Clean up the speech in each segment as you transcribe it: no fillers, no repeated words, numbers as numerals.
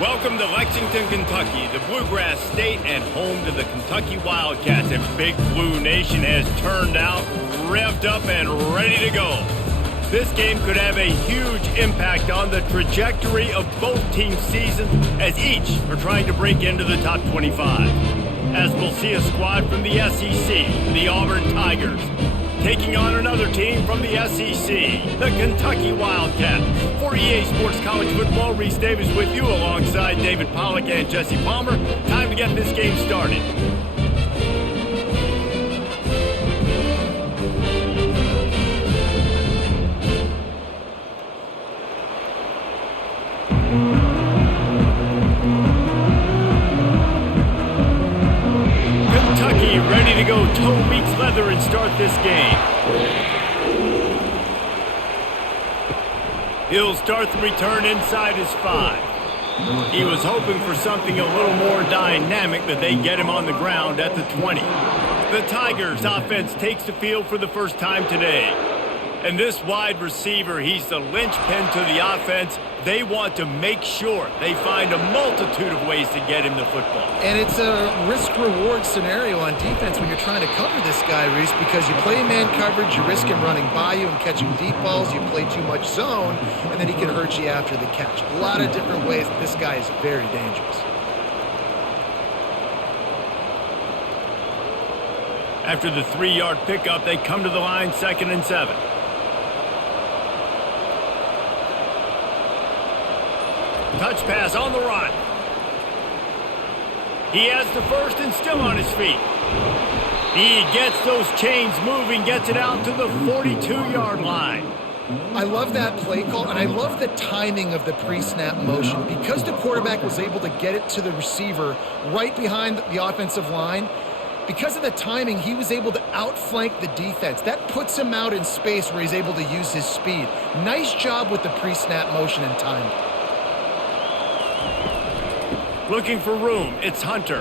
Welcome to Lexington, Kentucky, the Bluegrass State and home to the Kentucky Wildcats. And Big Blue Nation has turned out, revved up, and ready to go. This game could have a huge impact on the trajectory of both teams' seasons as each are trying to break into the top 25. As we'll see a squad from the SEC, the Auburn Tigers, taking on another team from the SEC, the Kentucky Wildcats. For EA Sports College Football, Reese Davis with you alongside David Pollack and Jesse Palmer. Time to get this game started. Kentucky ready to go toe meets leather and start this game. He'll start the return inside his 5. He was hoping for something a little more dynamic, but they get him on the ground at the 20. The Tigers offense takes the field for the first time today. And this wide receiver, he's the linchpin to the offense. They want to make sure they find a multitude of ways to get him the football. And it's a risk-reward scenario on defense when you're trying to cover this guy, Reese, because you play man coverage, you risk him running by you and catching deep balls, you play too much zone, and then he can hurt you after the catch. A lot of different ways. This guy is very dangerous. After the 3-yard pickup, they come to the line, 2nd and 7. Touch pass on the run. He has the first and still on his feet. He gets those chains moving, gets it out to the 42-yard line. I love that play call, and I love the timing of the pre-snap motion. Because the quarterback was able to get it to the receiver right behind the offensive line, because of the timing, he was able to outflank the defense. That puts him out in space where he's able to use his speed. Nice job with the pre-snap motion and timing. Looking for room, it's Hunter.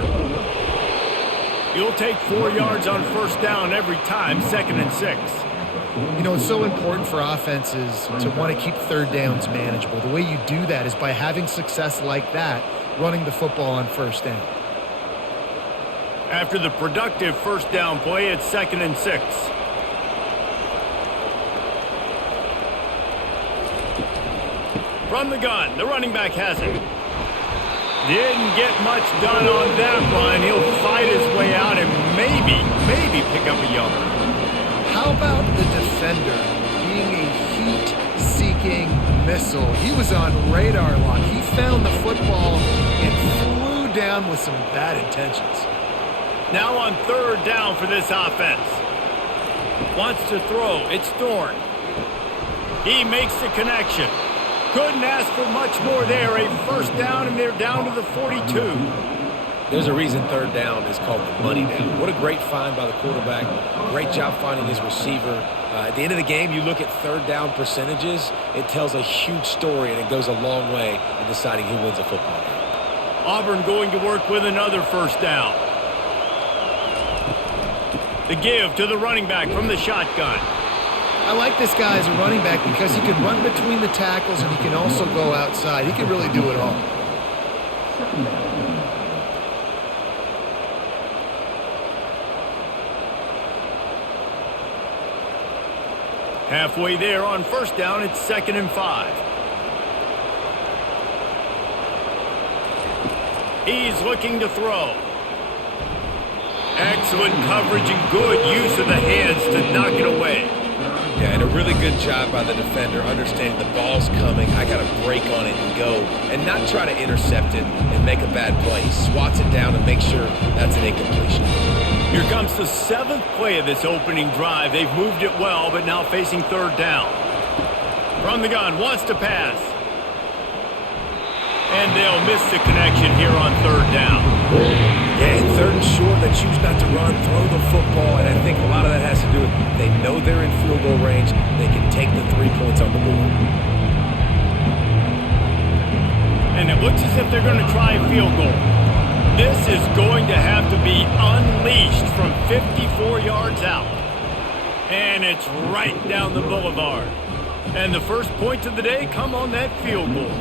He'll take 4 yards on first down every time, 2nd and 6. You know, it's so important for offenses to want to keep third downs manageable. The way you do that is by having success like that, running the football on first down. After the productive first down play, it's 2nd and 6. From the gun, the running back has it. Didn't get much done on that run. He'll fight his way out and maybe pick up a yard. How about the defender being a heat-seeking missile? He was on radar lock. He found the football and flew down with some bad intentions. Now on 3rd down for this offense. Wants to throw. It's Thorne. He makes the connection. Couldn't ask for much more there. A first down, and they're down to the 42. There's a reason 3rd down is called the money down. What a great find by the quarterback. Great job finding his receiver. At the end of the game, you look at 3rd down percentages. It tells a huge story, and it goes a long way in deciding who wins a football game. Auburn going to work with another first down. The give to the running back from the shotgun. I like this guy as a running back because he can run between the tackles and he can also go outside. He can really do it all. Halfway there on first down, it's 2nd and 5. He's looking to throw. Excellent coverage and good use of the hands to knock it away. Yeah, and a really good job by the defender understanding the ball's coming. I got to break on it and go and not try to intercept it and make a bad play. He swats it down and makes sure that's an incompletion. Here comes the 7th play of this opening drive. They've moved it well, but now facing 3rd down. From the gun, wants to pass. And they'll miss the connection here on 3rd down. Yeah, in 3rd and short, they choose not to run, throw the football, and I think a lot of that has to do with they know they're in field goal range. They can take the 3 points on the board. And it looks as if they're going to try a field goal. This is going to have to be unleashed from 54 yards out. And it's right down the boulevard. And the first points of the day come on that field goal.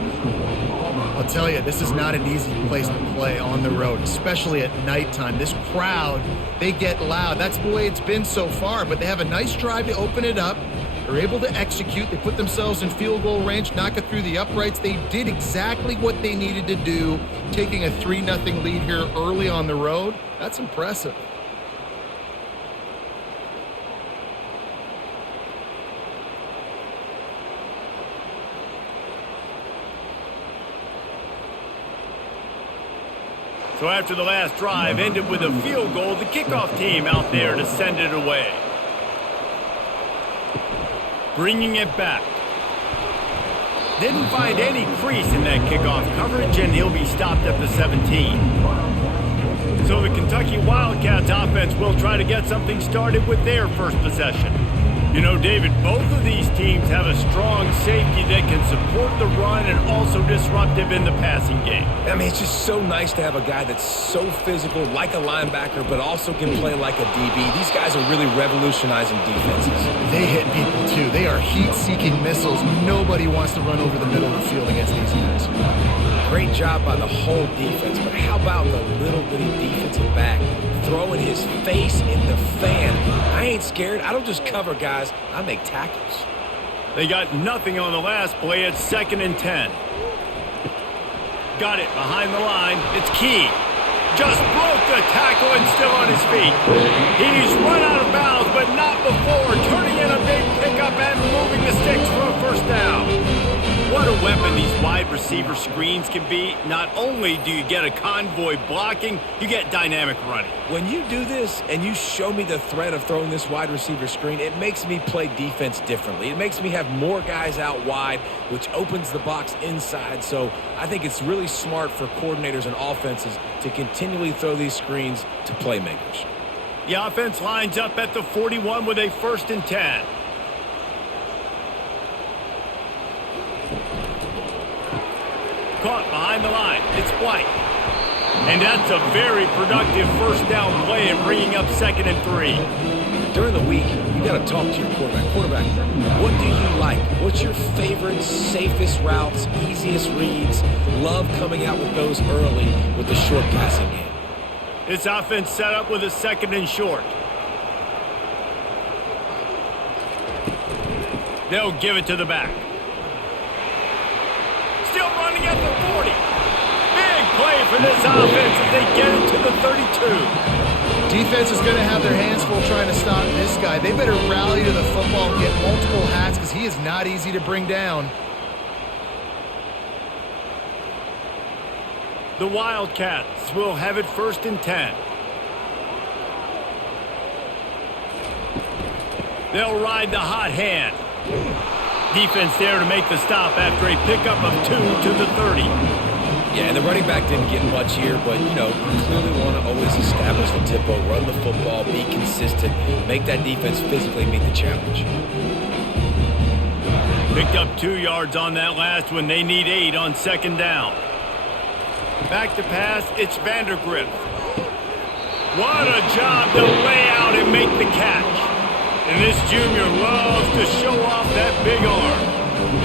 I'll tell you, this is not an easy place to play on the road, especially at nighttime. This crowd, they get loud. That's the way it's been so far, but they have a nice drive to open it up. They're able to execute. They put themselves in field goal range, knock it through the uprights. They did exactly what they needed to do, taking a 3-0 lead here early on the road. That's impressive. So after the last drive ended with a field goal, the kickoff team out there to send it away. Bringing it back. Didn't find any crease in that kickoff coverage, and he'll be stopped at the 17. So the Kentucky Wildcats offense will try to get something started with their first possession. You know, David, both of these teams have a strong safety that can support the run and also disruptive in the passing game. I mean, it's just so nice to have a guy that's so physical, like a linebacker, but also can play like a DB. These guys are really revolutionizing defenses. They hit people, too. They are heat-seeking missiles. Nobody wants to run over the middle of the field against these guys. Great job by the whole defense, but how about the little bitty defensive back throwing his face in the fan? I ain't scared. I don't just cover guys. I make tackles. They got nothing on the last play. It's 2nd and 10. Got it behind the line. It's Key. Just broke the tackle and still on his feet. He's run out of bounds, but not before turning in a big pickup and moving the sticks for a first down. What a weapon these wide receiver screens can be. Not only do you get a convoy blocking, you get dynamic running. When you do this and you show me the threat of throwing this wide receiver screen, it makes me play defense differently. It makes me have more guys out wide, which opens the box inside. So I think it's really smart for coordinators and offenses to continually throw these screens to playmakers. The offense lines up at the 41 with a 1st and 10. Caught behind the line. It's White. And that's a very productive first down play and bringing up 2nd and 3. During the week, you got to talk to your quarterback. Quarterback, what do you like? What's your favorite, safest routes, easiest reads? Love coming out with those early with the short passing game. This offense set up with a 2nd and short. They'll give it to the back. Still running at the 40. Big play for this offense as they get it to the 32. Defense is going to have their hands full trying to stop this guy. They better rally to the football and get multiple hats because he is not easy to bring down. The Wildcats will have it 1st and 10. They'll ride the hot hand. Defense there to make the stop after a pickup of 2 to the 30. Yeah, and the running back didn't get much here, but, you know, you clearly want to always establish the tempo, run the football, be consistent, make that defense physically meet the challenge. Picked up 2 yards on that last one. They need 8 on 2nd down. Back to pass, it's Vandergrift. What a job to lay out and make the catch. And this junior loves to show off that big arm.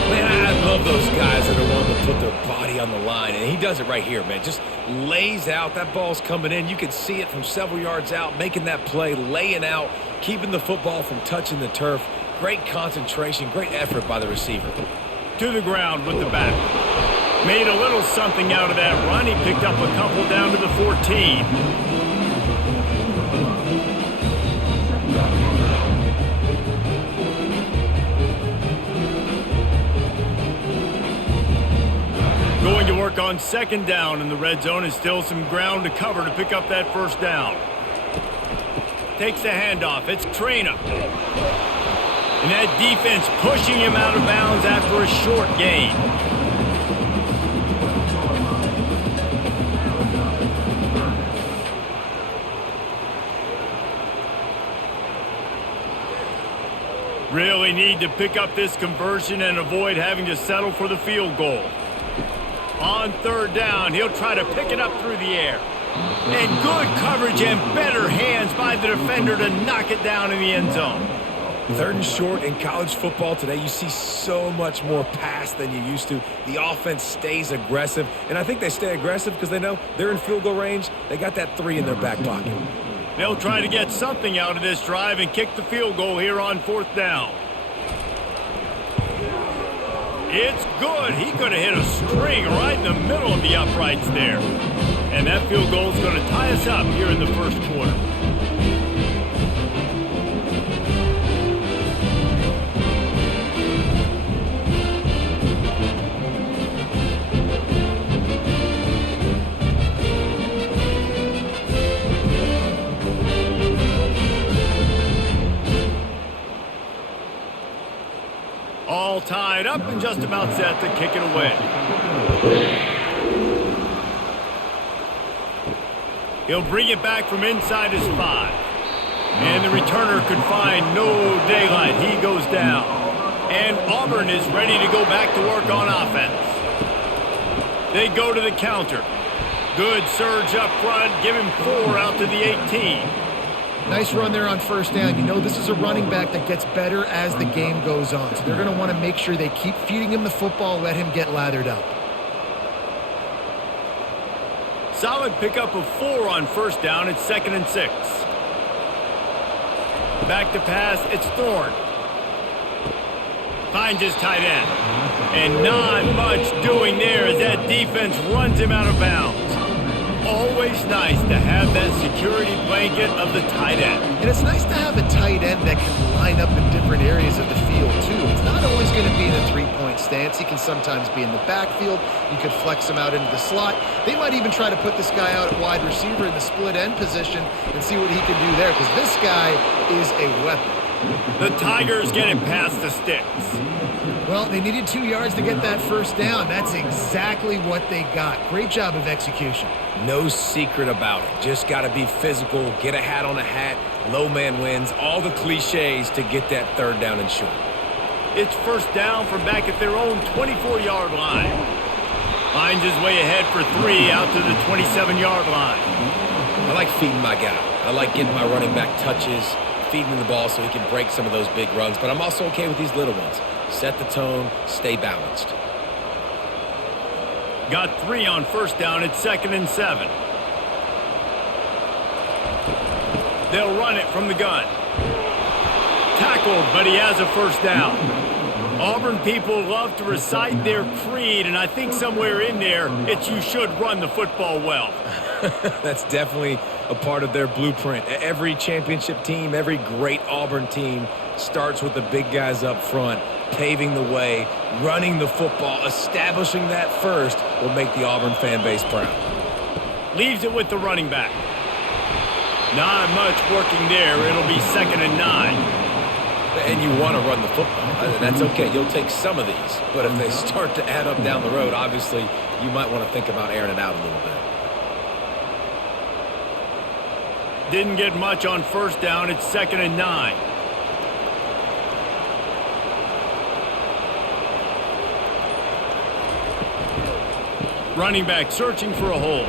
Man, I love those guys that are willing to put their body on the line, and he does it right here, man. Just lays out. That ball's coming in. You can see it from several yards out, making that play, laying out, keeping the football from touching the turf. Great concentration, great effort by the receiver. To the ground with the back. Made a little something out of that run. He picked up a couple down to the 14. Going to work on 2nd down in the red zone, and still some ground to cover to pick up that 1st down. Takes the handoff. It's Traina. And that defense pushing him out of bounds after a short gain. Really need to pick up this conversion and avoid having to settle for the field goal. On 3rd down, he'll try to pick it up through the air. And good coverage and better hands by the defender to knock it down in the end zone. Third and short in college football today, you see so much more pass than you used to. The offense stays aggressive, and I think they stay aggressive because they know they're in field goal range. They got that 3 in their back pocket. They'll try to get something out of this drive and kick the field goal here on 4th down. It's good. He could have hit a string right in the middle of the uprights there. And that field goal is going to tie us up here in the first quarter. All tied up and just about set to kick it away. He'll bring it back from inside his 5. And the returner could find no daylight. He goes down. And Auburn is ready to go back to work on offense. They go to the counter. Good surge up front. Give him 4 out to the 18. Nice run there on 1st down. You know, this is a running back that gets better as the game goes on. So they're going to want to make sure they keep feeding him the football, let him get lathered up. Solid pickup of 4 on 1st down. It's 2nd and 6. Back to pass. It's Thorne. Finds his tight end. And not much doing there as that defense runs him out of bounds. Always nice to have that security blanket of the tight end. And it's nice to have a tight end that can line up in different areas of the field, too. It's not always going to be in a 3-point stance. He can sometimes be in the backfield. You could flex him out into the slot. They might even try to put this guy out at wide receiver in the split end position and see what he can do there, because this guy is a weapon. The Tigers get it past the sticks. Well, they needed 2 yards to get that 1st down. That's exactly what they got. Great job of execution. No secret about it. Just got to be physical, get a hat on a hat, low man wins, all the cliches to get that 3rd down and short. It's 1st down from back at their own 24-yard line. Finds his way ahead for 3 out to the 27-yard line. I like feeding my guy. I like getting my running back touches, feeding him the ball so he can break some of those big runs, but I'm also okay with these little ones. Set the tone, stay balanced. Got 3 on 1st down. It's 2nd and 7. They'll run it from the gun. Tackled, but he has a 1st down. Auburn people love to recite their creed, and I think somewhere in there, it's you should run the football well. That's definitely a part of their blueprint. Every championship team, every great Auburn team starts with the big guys up front, paving the way, running the football, establishing that first will make the Auburn fan base proud. Leaves it with the running back. Not much working there. It'll be 2nd and 9. And you want to run the football. That's okay. You'll take some of these. But if they start to add up down the road, obviously you might want to think about airing it out a little bit. Didn't get much on 1st down. It's 2nd and 9. Running back searching for a hole.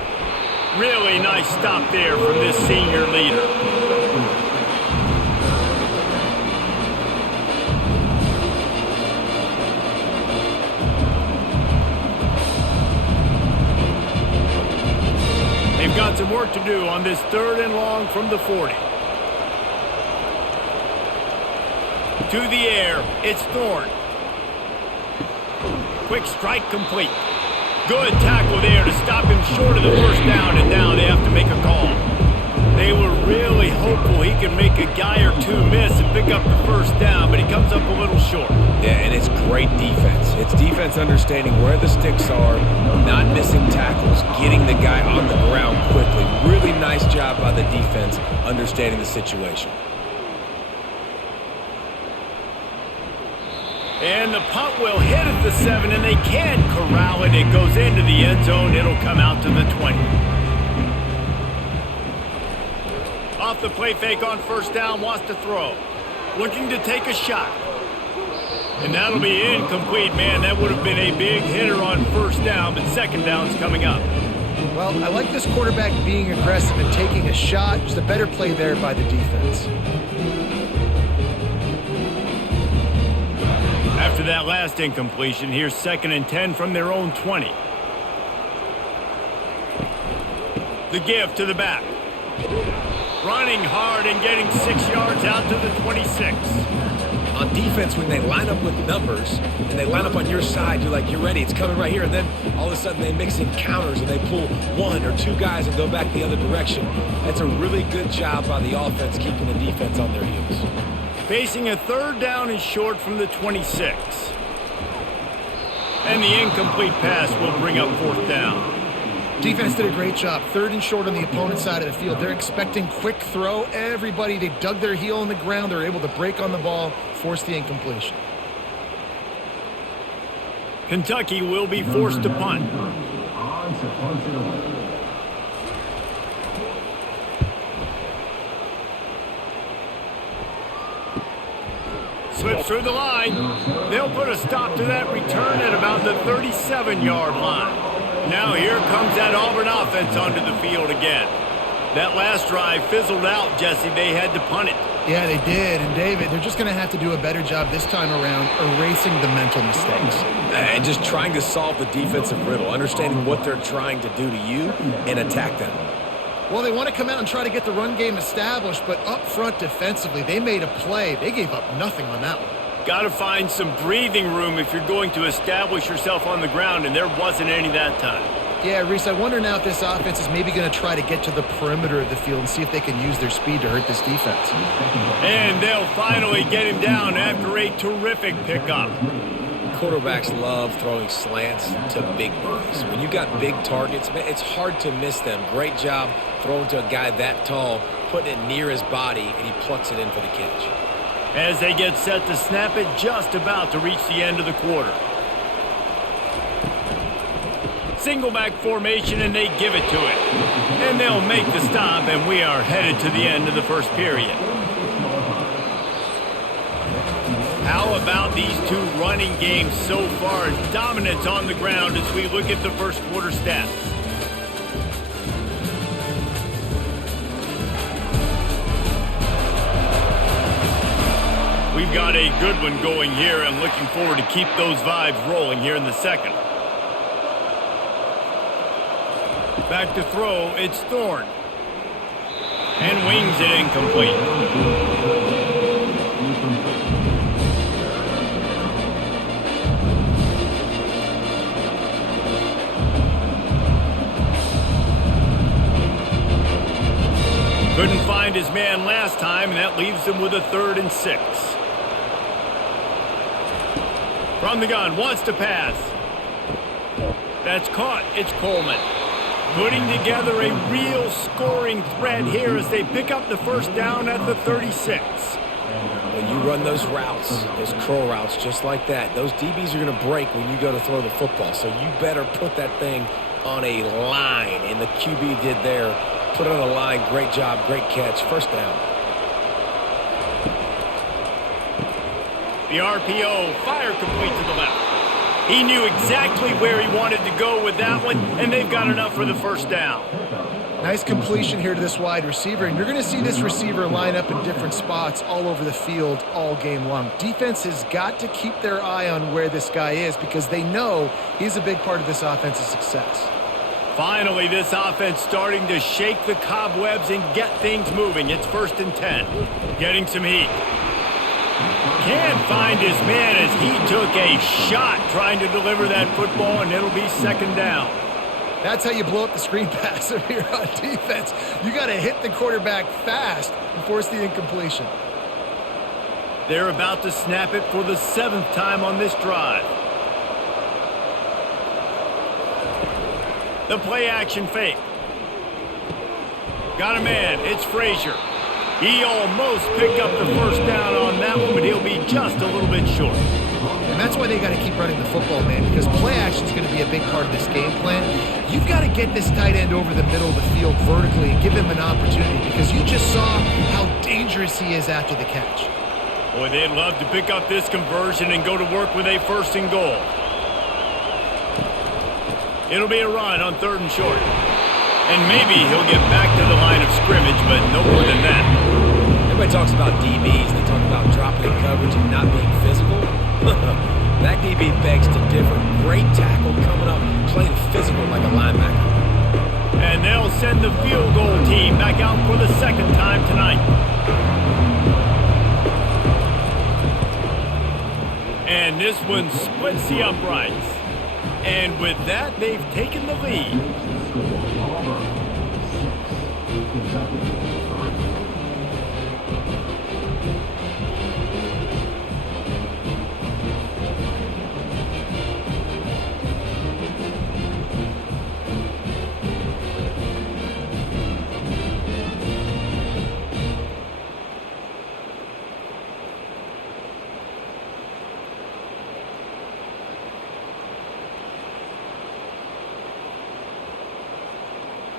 Really nice stop there from this senior leader. They've got some work to do on this 3rd and long from the 40. To the air, it's Thorne. Quick strike complete. Good tackle there to stop him short of the 1st down, and now they have to make a call. They were really hopeful he could make a guy or 2 miss and pick up the 1st down, but he comes up a little short. Yeah, and it's great defense. It's defense understanding where the sticks are, not missing tackles, getting the guy on the ground quickly. Really nice job by the defense understanding the situation. And the punt will hit at the 7, and they can't corral it. It goes into the end zone. It'll come out to the 20. Off the play fake on 1st down, wants to throw. Looking to take a shot. And that'll be incomplete, man. That would have been a big hitter on 1st down, but 2nd down's coming up. Well, I like this quarterback being aggressive and taking a shot. Just a better play there by the defense. After that last incompletion, here's 2nd and 10 from their own 20. The give to the back. Running hard and getting 6 yards out to the 26. On defense, when they line up with numbers and they line up on your side, you're like, you're ready, it's coming right here. And then all of a sudden they mix in counters and they pull 1 or 2 guys and go back the other direction. That's a really good job by the offense keeping the defense on their heels. Facing a 3rd down and short from the 26. And the incomplete pass will bring up 4th down. Defense did a great job. 3rd and short on the opponent's side of the field. They're expecting quick throw. Everybody, they dug their heel in the ground. They're able to break on the ball, force the incompletion. Kentucky will be forced to punt. Slips through the line. They'll put a stop to that return at about the 37-yard line. Now here comes that Auburn offense onto the field again. That last drive fizzled out, Jesse. They had to punt it. Yeah, they did. And, David, they're just going to have to do a better job this time around erasing the mental mistakes. And just trying to solve the defensive riddle, understanding what they're trying to do to you and attack them. Well, they want to come out and try to get the run game established, but up front defensively, they made a play. They gave up nothing on that one. Got to find some breathing room if you're going to establish yourself on the ground, and there wasn't any that time. Yeah, Reese, I wonder now if this offense is maybe going to try to get to the perimeter of the field and see if they can use their speed to hurt this defense. And they'll finally get him down after a terrific pickup. Quarterbacks love throwing slants to big boys. When you got big targets, man, it's hard to miss them. Great job throwing to a guy that tall, putting it near his body, and he plucks it in for the catch. As they get set to snap it, just about to reach the end of the quarter. Single back formation, and they give it to it. And they'll make the stop, and we are headed to the end of the first period. How about these two running games so far? Dominance on the ground as we look at the first quarter stats. We've got a good one going here and looking forward to keep those vibes rolling here in the second. Back to throw, it's Thorne. And wings it incomplete. Couldn't find his man last time, and that leaves him with a 3rd and 6. From the gun, wants to pass. That's caught. It's Coleman. Putting together a real scoring threat here as they pick up the first down at the 36. When you run those routes, those curl routes, just like that, those DBs are going to break when you go to throw the football. So you better put that thing on a line, and the QB did there. Put it on the line. Great job. Great catch. First down. The RPO, fire complete to the left. He knew exactly where he wanted to go with that one, and they've got enough for the first down. Nice completion here to this wide receiver, and you're going to see this receiver line up in different spots all over the field all game long. Defense has got to keep their eye on where this guy is because they know he's a big part of this offense's success. Finally, this offense starting to shake the cobwebs and get things moving. It's 1st and 10. Getting some heat. Can't find his man as he took a shot trying to deliver that football, and it'll be 2nd down. That's how you blow up the screen pass if you're on defense. You got to hit the quarterback fast and force the incompletion. They're about to snap it for the 7th time on this drive. The play action fake. Got a man. It's Frazier. He almost picked up the first down on that one, but he'll be just a little bit short. And that's why they got to keep running the football, man, because play action is going to be a big part of this game plan. You've got to get this tight end over the middle of the field vertically and give him an opportunity because you just saw how dangerous he is after the catch. Boy, they'd love to pick up this conversion and go to work with a 1st and goal. It'll be a run on 3rd and short. And maybe he'll get back to the line of scrimmage, but no more than that. Everybody talks about DBs. They talk about dropping in coverage and not being physical. That DB begs to differ. Great tackle coming up, playing physical like a linebacker. And they'll send the field goal team back out for the second time tonight. And this one splits the uprights. And with that, they've taken the lead.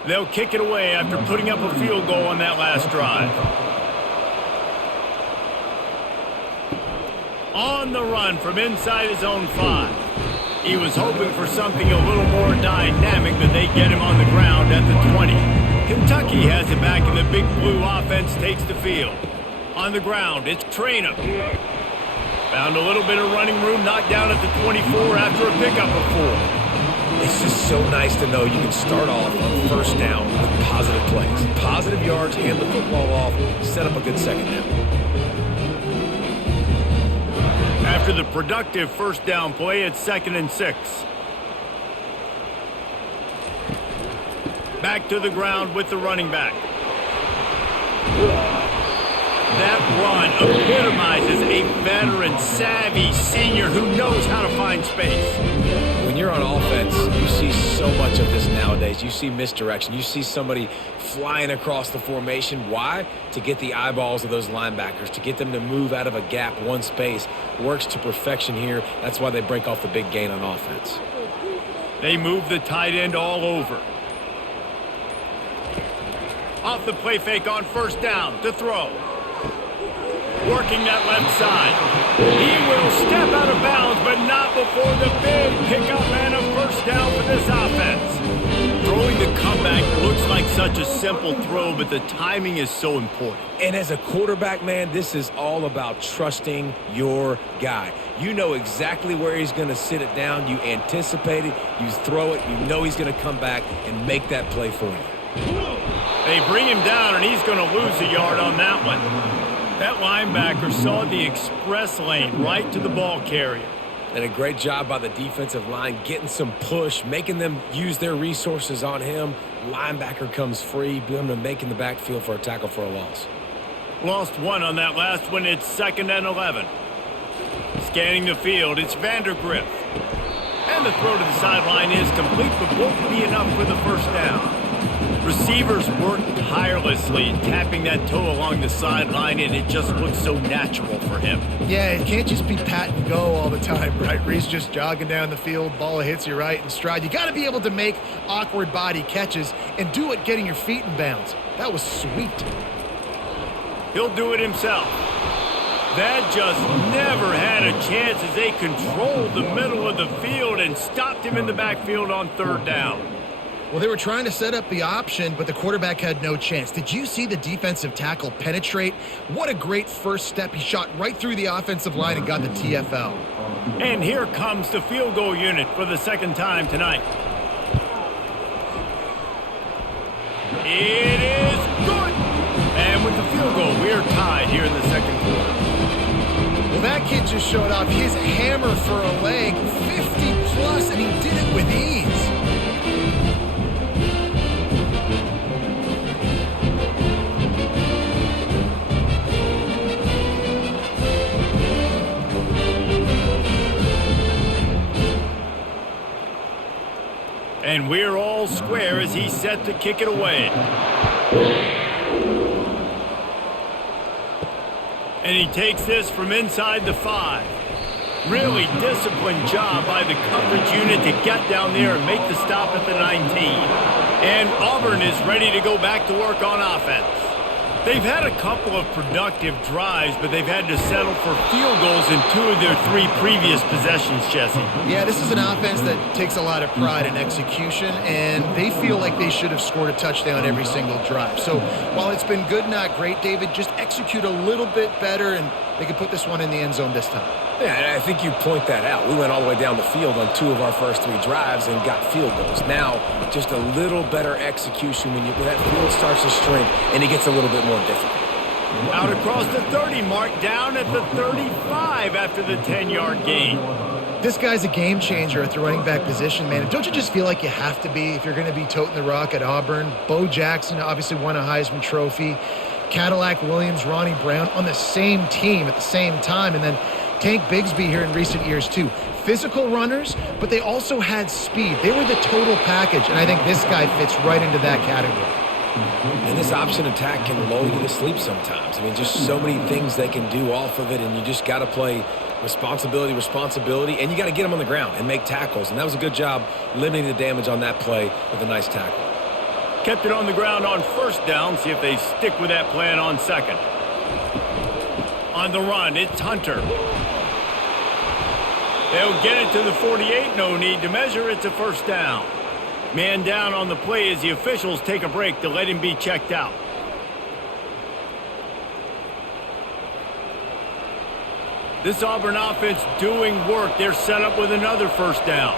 They'll kick it away after putting up a field goal on that last drive. On the run from inside his own 5. He was hoping for something a little more dynamic, but they get him on the ground at the 20. Kentucky has it back, and the Big Blue offense takes the field. On the ground, it's Traynham. Found a little bit of running room, knocked down at the 24 after a pickup of 4. It's just so nice to know you can start off on first down with positive plays. Positive yards, hand the football off, set up a good second down. After the productive first down play, it's 2nd and 6. Back to the ground with the running back. That run epitomizes a veteran, savvy senior who knows how to find space. When you're on offense, you see so much of this nowadays. You see misdirection. You see somebody flying across the formation. Why? To get the eyeballs of those linebackers, to get them to move out of a gap, one space. Works to perfection here. That's why they break off the big gain on offense. They move the tight end all over. Off the play fake on first down to throw. Working that left side. He will step out of bounds, but not before the big pickup and a first down for this offense. Throwing the comeback looks like such a simple throw, but the timing is so important. And as a quarterback, man, this is all about trusting your guy. You know exactly where he's going to sit it down. You anticipate it. You throw it. You know he's going to come back and make that play for you. They bring him down, and he's going to lose a yard on that one. That linebacker saw the express lane right to the ball carrier. And a great job by the defensive line getting some push, making them use their resources on him. Linebacker comes free, boom, to making the backfield for a tackle for a loss. Lost 1 on that last one. It's 2nd and 11. Scanning the field, it's Vandergriff. And the throw to the sideline is complete, but won't be enough for the first down. Receivers work tirelessly, tapping that toe along the sideline, and it just looks so natural for him. Yeah, it can't just be pat and go all the time, right? Reese just jogging down the field, ball hits you right in stride. You got to be able to make awkward body catches and do it getting your feet in bounds. That was sweet. He'll do it himself. That just never had a chance as they controlled the middle of the field and stopped him in the backfield on third down. Well, they were trying to set up the option, but the quarterback had no chance. Did you see the defensive tackle penetrate? What a great first step. He shot right through the offensive line and got the TFL. And here comes the field goal unit for the second time tonight. It is good. And with the field goal, we are tied here in the second quarter. Well, that kid just showed off his hammer for a leg, 50-plus, and he did it with ease. And we're all square as he's set to kick it away. And he takes this from inside the 5. Really disciplined job by the coverage unit to get down there and make the stop at the 19. And Auburn is ready to go back to work on offense. They've had a couple of productive drives, but they've had to settle for field goals in 2 of their 3 previous possessions, Jesse. Yeah, this is an offense that takes a lot of pride in execution, and they feel like they should have scored a touchdown every single drive. So while it's been good, not great, David, just execute a little bit better, and they can put this one in the end zone this time. Yeah, and I think you point that out. We went all the way down the field on 2 of our first 3 drives and got field goals. Now, just a little better execution when that field starts to shrink and it gets a little bit more difficult. Out across the 30 mark, down at the 35 after the 10-yard gain. This guy's a game changer at the running back position, man. Don't you just feel like you have to be if you're going to be toting the rock at Auburn? Bo Jackson obviously won a Heisman Trophy. Cadillac Williams, Ronnie Brown on the same team at the same time. And then Tank Bigsby here in recent years, too. Physical runners, but they also had speed. They were the total package, and I think this guy fits right into that category. And this option attack can lull you to sleep sometimes. I mean, just so many things they can do off of it, and you just got to play responsibility, and you got to get them on the ground and make tackles. And that was a good job limiting the damage on that play with a nice tackle. Kept it on the ground on first down. See if they stick with that plan on second. On the run, it's Hunter. They'll get it to the 48. No need to measure. It's a first down. Man down on the play as the officials take a break to let him be checked out. This Auburn offense doing work. They're set up with another first down.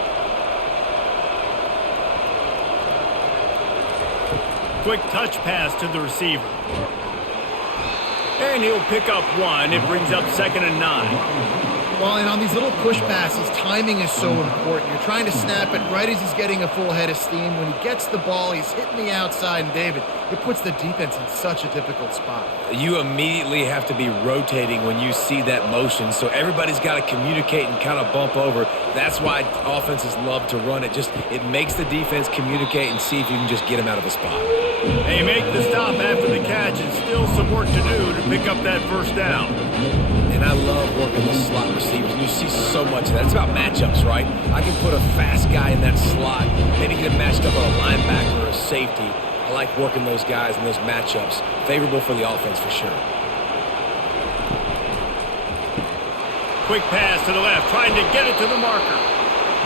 Quick touch pass to the receiver. And he'll pick up 1. It brings up 2nd and 9. Well, and on these little push passes, timing is so important. You're trying to snap it right as he's getting a full head of steam. When he gets the ball, he's hitting the outside, and David, it puts the defense in such a difficult spot. You immediately have to be rotating when you see that motion, so everybody's got to communicate and kind of bump over. That's why offenses love to run it. It makes the defense communicate and see if you can just get him out of a spot. They make the stop after the catch, and still some work to do to pick up that first down. And I love working the slot receivers. You see so much of that. It's about matchups, right? I can put a fast guy in that slot, maybe get him matched up on a linebacker or a safety. I like working those guys in those matchups. Favorable for the offense for sure. Quick pass to the left, trying to get it to the marker.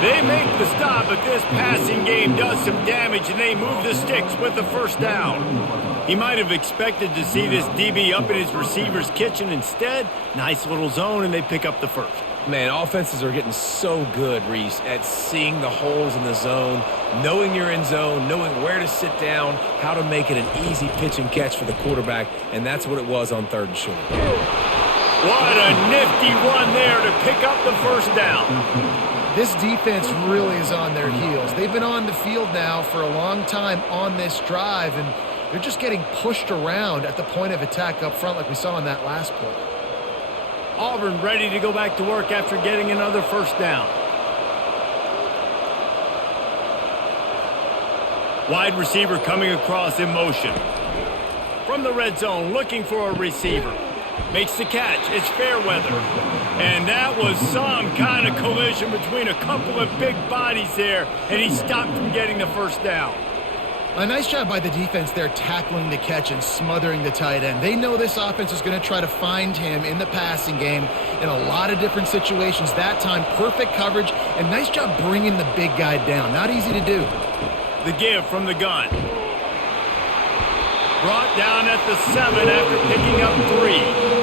They make the stop, but this passing game does some damage, and they move the sticks with the first down. He might have expected to see this DB up in his receiver's kitchen. Instead, nice little zone, and they pick up the first. Man, offenses are getting so good, Reese, at seeing the holes in the zone, knowing you're in zone, knowing where to sit down, how to make it an easy pitch and catch for the quarterback, and that's what it was on 3rd and short. What a nifty run there to pick up the first down. This defense really is on their heels. They've been on the field now for a long time on this drive, and they're just getting pushed around at the point of attack up front like we saw in that last play. Auburn ready to go back to work after getting another first down. Wide receiver coming across in motion. From the red zone, looking for a receiver. Makes the catch. It's Fairweather. And that was some kind of collision between a couple of big bodies there, and he stopped from getting the first down. A nice job by the defense there tackling the catch and smothering the tight end. They know this offense is going to try to find him in the passing game in a lot of different situations. That time, perfect coverage, and nice job bringing the big guy down. Not easy to do. The give from the gun. Brought down at the 7 after picking up 3.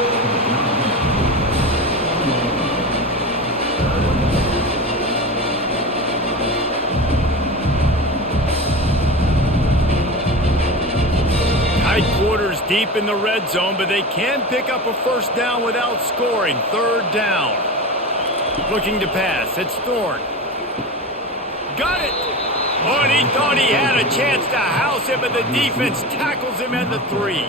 Tight quarters deep in the red zone, but they can pick up a first down without scoring. 3rd down. Looking to pass. It's Thorne. Got it. Oh, and he thought he had a chance to house him, but the defense tackles him at the 3.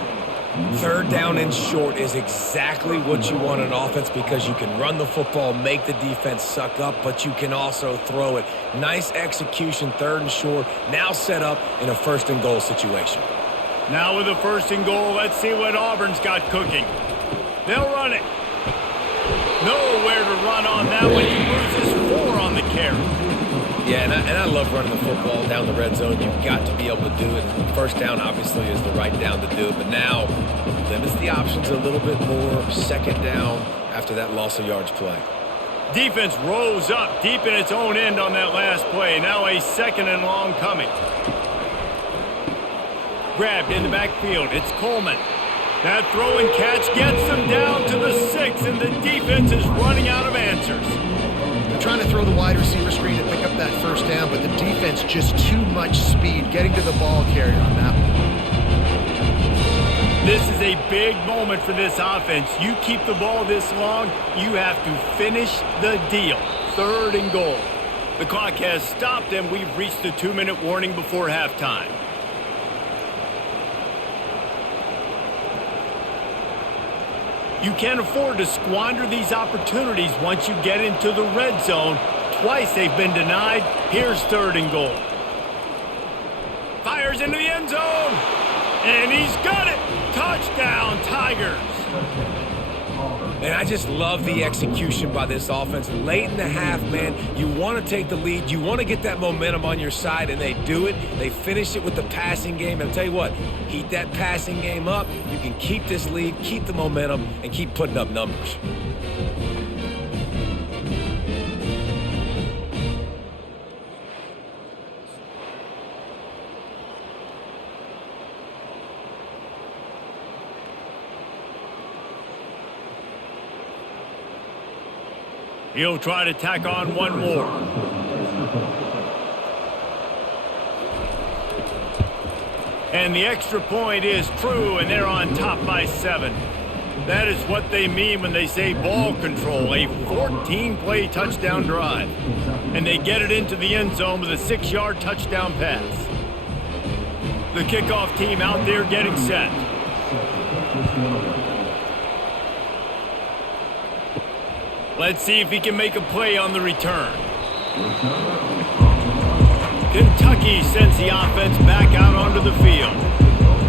3rd down and short is exactly what you want in offense because you can run the football, make the defense suck up, but you can also throw it. Nice execution, 3rd and short, now set up in a 1st and goal situation. Now with a 1st and goal, let's see what Auburn's got cooking. They'll run it. Nowhere to run on that one. He loses 4 on the carry. Yeah, and I love running the football down the red zone. You've got to be able to do it. 1st down, obviously, is the right down to do it. But now, limits the options a little bit more. 2nd down after that loss of yards play. Defense rose up deep in its own end on that last play. Now a 2nd and long coming. Grabbed in the backfield. It's Coleman. That throw and catch gets them down to the 6, and the defense is running out of answers. They're trying to throw the wide receiver screen to pick up that first down, but the defense just too much speed getting to the ball carrier on that one. This is a big moment for this offense. You keep the ball this long, you have to finish the deal. 3rd and goal. The clock has stopped, and we've reached the 2-minute warning before halftime. You can't afford to squander these opportunities once you get into the red zone. Twice they've been denied. Here's 3rd and goal. Fires into the end zone. And he's got it. Touchdown, Tigers. And I just love the execution by this offense. Late in the half, man, you want to take the lead. You want to get that momentum on your side, and they do it. They finish it with the passing game. And I'll tell you what, heat that passing game up. You can keep this lead, keep the momentum, and keep putting up numbers. He'll try to tack on one more. And the extra point is true, and they're on top by 7. That is what they mean when they say ball control, a 14-play touchdown drive. And they get it into the end zone with a 6-yard touchdown pass. The kickoff team out there getting set. Let's see if he can make a play on the return. Kentucky sends the offense back out onto the field.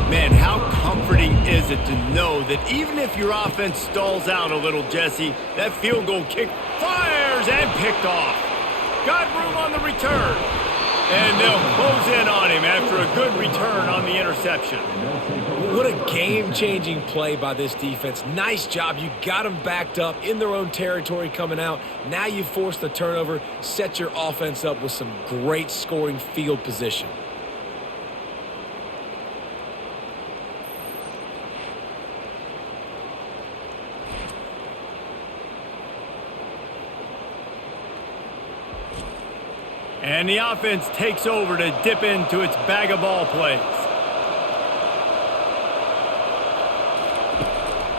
Man, how comforting is it to know that even if your offense stalls out a little, Jesse, that field goal kick fires and picked off. Got room on the return. And they'll close in on him after a good return on the interception. What a game-changing play by this defense. Nice job. You got them backed up in their own territory coming out. Now you force the turnover, set your offense up with some great scoring field position. And the offense takes over to dip into its bag of ball plays.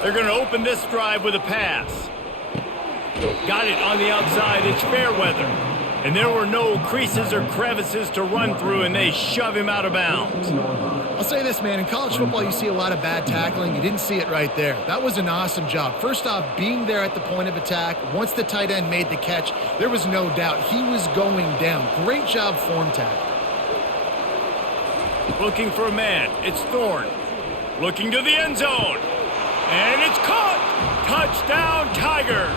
They're going to open this drive with a pass. Got it on the outside. It's fair weather. And there were no creases or crevices to run through, and they shove him out of bounds. I'll say this, man. In college football, you see a lot of bad tackling. You didn't see it right there. That was an awesome job. First off, being there at the point of attack. Once the tight end made the catch, there was no doubt he was going down. Great job form tackle. Looking for a man. It's Thorne. Looking to the end zone. And it's caught. Touchdown, Tigers.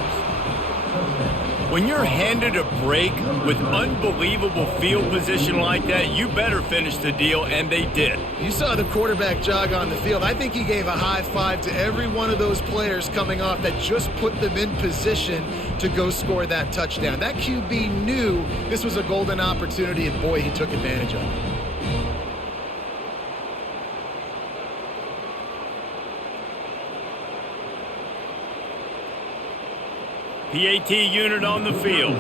When you're handed a break with unbelievable field position like that, you better finish the deal, and they did. You saw the quarterback jog on the field. I think he gave a high five to every one of those players coming off that just put them in position to go score that touchdown. That QB knew this was a golden opportunity, and boy, he took advantage of it. PAT unit on the field.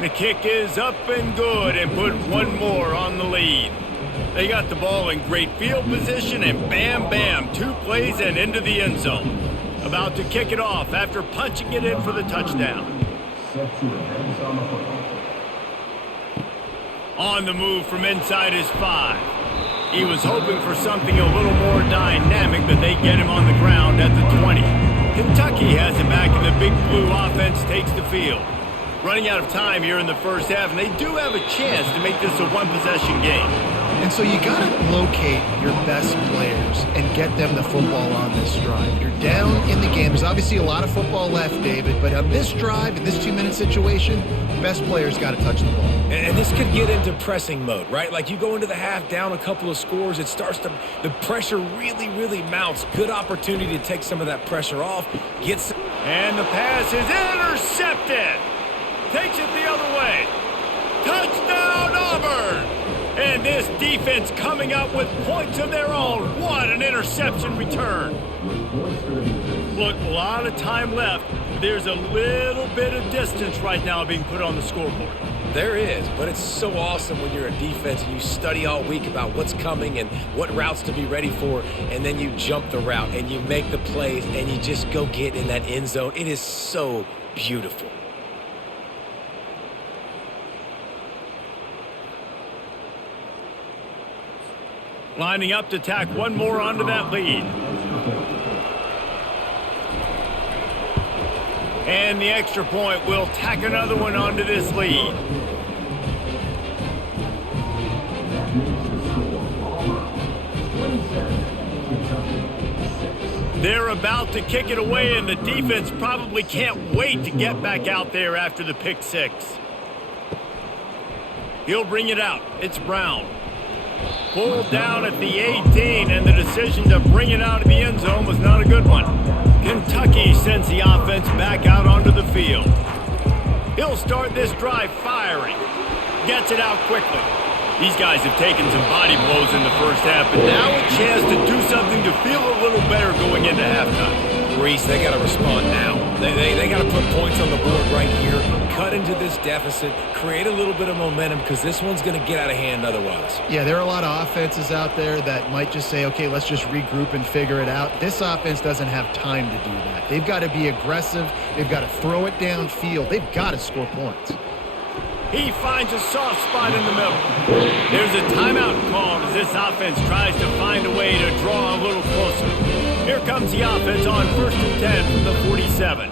The kick is up and good and put one more on the lead. They got the ball in great field position and bam, bam, 2 plays and into the end zone. About to kick it off after punching it in for the touchdown. On the move from inside his 5. He was hoping for something a little more dynamic, but they get him on the ground at the 20. Kentucky has it back, and the Big Blue offense takes the field. Running out of time here in the first half, and they do have a chance to make this a one-possession game. And so you got to locate your best players and get them the football on this drive. You're down in the game. There's obviously a lot of football left, David, but on this drive, in this 2-minute situation, best players got to touch the ball. And this could get into pressing mode, right? Like you go into the half down a couple of scores, it starts to, the pressure really, really mounts. Good opportunity to take some of that pressure off. And the pass is intercepted. Takes it the other way. Touchdown, Auburn. And And this defense coming up with points of their own. What an interception return. Look, a lot of time left. There's a little bit of distance right now being put on the scoreboard. There is, but it's so awesome when you're a defense and you study all week about what's coming and what routes to be ready for, and then you jump the route and you make the plays and you just go get in that end zone. It is so beautiful. Lining up to tack one more onto that lead. And the extra point will tack another one onto this lead. They're about to kick it away, and the defense probably can't wait to get back out there after the pick six. He'll bring it out. It's Brown. Pulled down at the 18, and the decision to bring it out of the end zone was not a good one. Kentucky sends the offense back out onto the field. He'll start this drive firing. Gets it out quickly. These guys have taken some body blows in the first half, but now a chance to do something to feel a little better going into halftime. Reese, they got to respond now. They got to put points on the board right here, cut into this deficit, create a little bit of momentum, because this one's going to get out of hand otherwise. Yeah, there are a lot of offenses out there that might just say, okay, let's just regroup and figure it out. This offense doesn't have time to do that. They've got to be aggressive. They've got to throw it downfield. They've got to score points. He finds a soft spot in the middle. There's a timeout called as this offense tries to find a way to draw a little closer. Here comes the offense on 1st and 10 from the 47.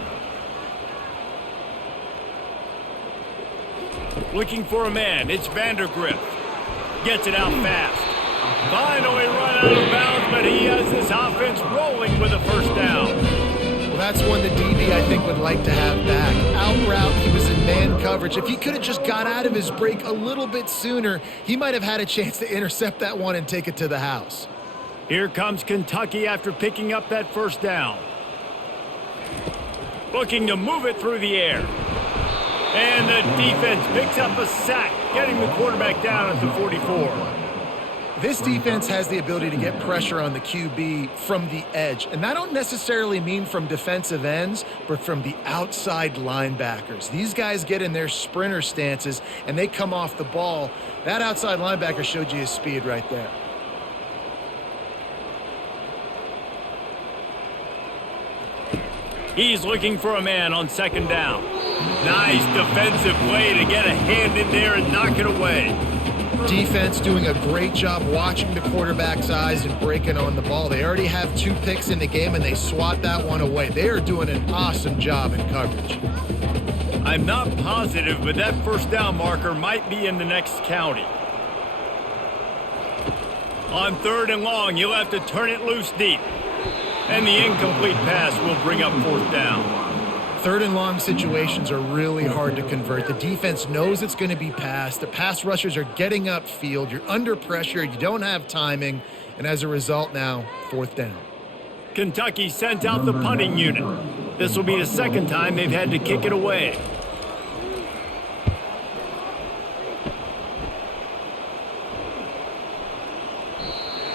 Looking for a man. It's Vandergrift. Gets it out fast. Finally run out of bounds, but he has this offense rolling with a first down. Well, that's one the DB, I think, would like to have back. Out route, he was in man coverage. If he could have just got out of his break a little bit sooner, he might have had a chance to intercept that one and take it to the house. Here comes Kentucky after picking up that first down. Looking to move it through the air. And the defense picks up a sack, getting the quarterback down at the 44. This defense has the ability to get pressure on the QB from the edge. And I don't necessarily mean from defensive ends, but from the outside linebackers. These guys get in their sprinter stances, and they come off the ball. That outside linebacker showed you his speed right there. He's looking for a man on second down. Nice defensive play to get a hand in there and knock it away. Defense doing a great job watching the quarterback's eyes and breaking on the ball. They already have 2 picks in the game, and they swat that one away. They are doing an awesome job in coverage. I'm not positive, but that first down marker might be in the next county. On 3rd and long, you'll have to turn it loose deep. And the incomplete pass will bring up 4th down. 3rd and long situations are really hard to convert. The defense knows it's going to be passed. The pass rushers are getting upfield. You're under pressure. You don't have timing. And as a result now, 4th down. Kentucky sent out the punting unit. This will be the second time they've had to kick it away.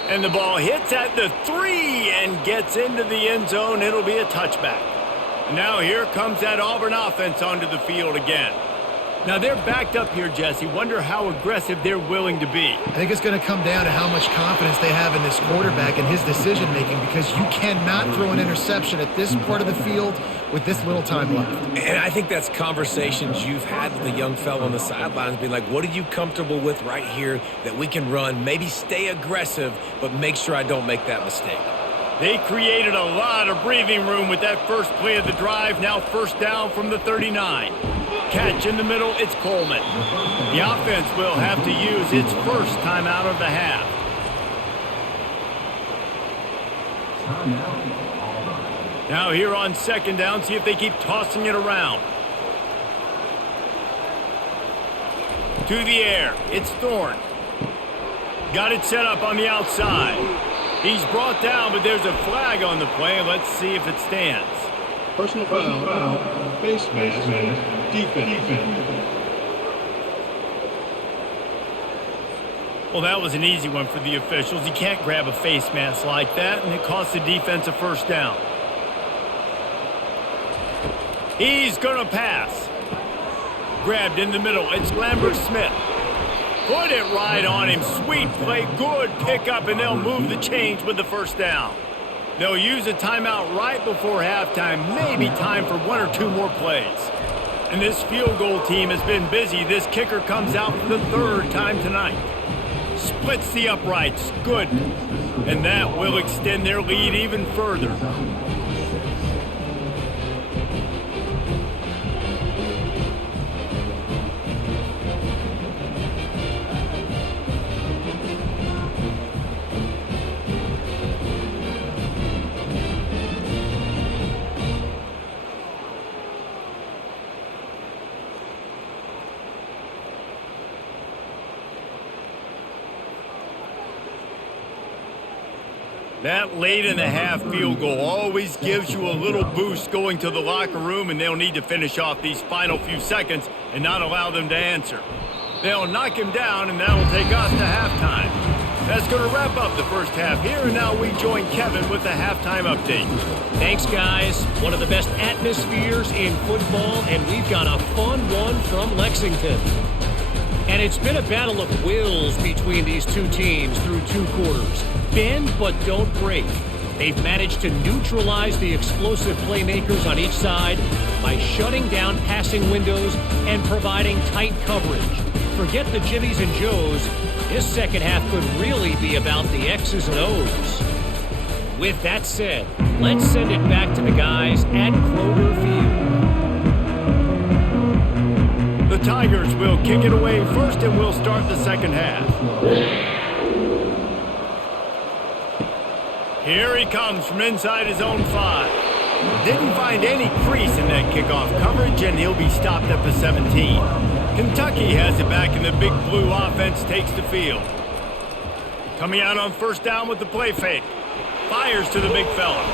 And the ball hits at the 3 and gets into the end zone. It'll be a touchback. Now here comes that Auburn offense onto the field again. Now they're backed up here, Jesse. Wonder how aggressive they're willing to be. I think it's going to come down to how much confidence they have in this quarterback and his decision-making, because you cannot throw an interception at this part of the field with this little time left. And I think that's conversations you've had with the young fellow on the sidelines, being like, what are you comfortable with right here that we can run? Maybe stay aggressive, but make sure I don't make that mistake. They created a lot of breathing room with that first play of the drive. Now 1st down from the 39. Catch in the middle, it's Coleman. The offense will have to use its first timeout of the half. Now here on 2nd down, see if they keep tossing it around. To the air, it's Thorne. Got it set up on the outside. He's brought down, but there's a flag on the play. Let's see if it stands. Personal foul, base defense. Well, that was an easy one for the officials. You can't grab a face mask like that, and it costs the defense a first down. He's going to pass. Grabbed in the middle. It's Lambert Smith. Put it right on him. Sweet play. Good pickup, and they'll move the chains with the first down. They'll use a timeout right before halftime. Maybe time for one or two more plays. And this field goal team has been busy. This kicker comes out for the third time tonight. Splits the uprights. Good. And that will extend their lead even further. That late in the half field goal always gives you a little boost going to the locker room, and they'll need to finish off these final few seconds and not allow them to answer. They'll knock him down, and that'll take us to halftime. That's going to wrap up the first half here, and now we join Kevin with the halftime update. Thanks, guys. One of the best atmospheres in football, and we've got a fun one from Lexington. And it's been a battle of wills between these two teams through two quarters. Bend but don't break. They've managed to neutralize the explosive playmakers on each side by shutting down passing windows and providing tight coverage. Forget the Jimmies and Joes. This second half could really be about the X's and O's. With that said, let's send it back to the guys at Kroger Field. The Tigers will kick it away first, and we'll start the second half. Here he comes from inside his own 5. Didn't find any crease in that kickoff coverage, and he'll be stopped at the 17. Kentucky has it back, and the big blue offense takes the field. Coming out on first down with the play fake. Fires to the big fella.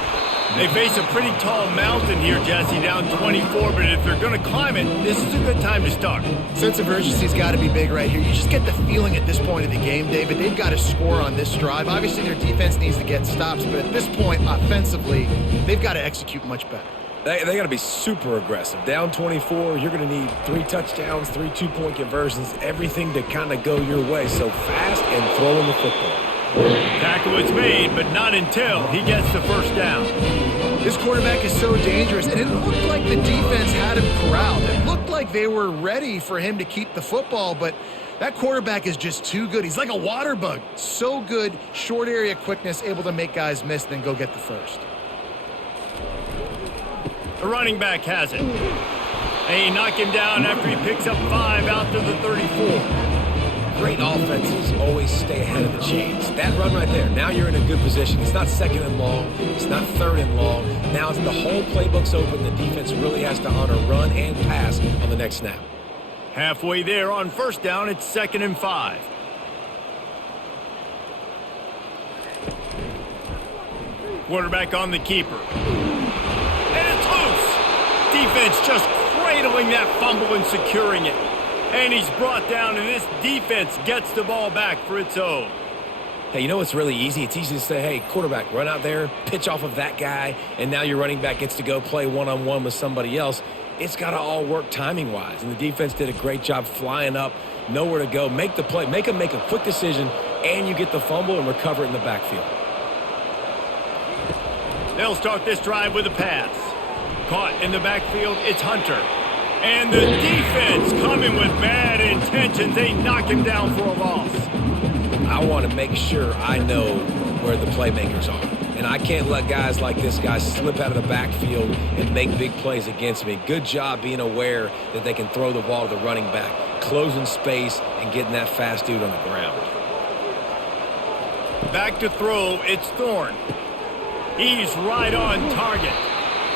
They face a pretty tall mountain here, Jesse, down 24, but if they're going to climb it, this is a good time to start. Sense of urgency's got to be big right here. You just get the feeling at this point of the game, David, they've got to score on this drive. Obviously, their defense needs to get stops, but at this point, offensively, they've got to execute much better. They got to be super aggressive. Down 24, you're going to need 3 touchdowns, 3 two-point conversions, everything to kind of go your way. So fast and throwing the football. Tackle is made, but not until he gets the first down. This quarterback is so dangerous, and it looked like the defense had him corralled. It looked like they were ready for him to keep the football, but that quarterback is just too good. He's like a water bug. So good, short area quickness, able to make guys miss, then go get the first. The running back has it. They knock him down after he picks up 5 out to the 34. Great offenses always stay ahead of the chains. That run right there, now you're in a good position. It's not second and long. It's not third and long. Now it's the whole playbook's open. The defense really has to honor run and pass on the next snap. Halfway there on first down, it's 2nd and 5. Quarterback on the keeper. And it's loose. Defense just cradling that fumble and securing it. And he's brought down, and this defense gets the ball back for its own. Hey, you know what's really easy? It's easy to say, hey, quarterback, run out there, pitch off of that guy, and now your running back gets to go play one-on-one with somebody else. It's got to all work timing-wise, and the defense did a great job flying up, nowhere to go, make the play, make a quick decision, and you get the fumble and recover it in the backfield. They'll start this drive with a pass. Caught in the backfield, it's Hunter. And the defense coming with bad intentions. They knock him down for a loss. I want to make sure I know where the playmakers are. And I can't let guys like this guy slip out of the backfield and make big plays against me. Good job being aware that they can throw the ball to the running back, closing space and getting that fast dude on the ground. Back to throw, it's Thorne. He's right on target.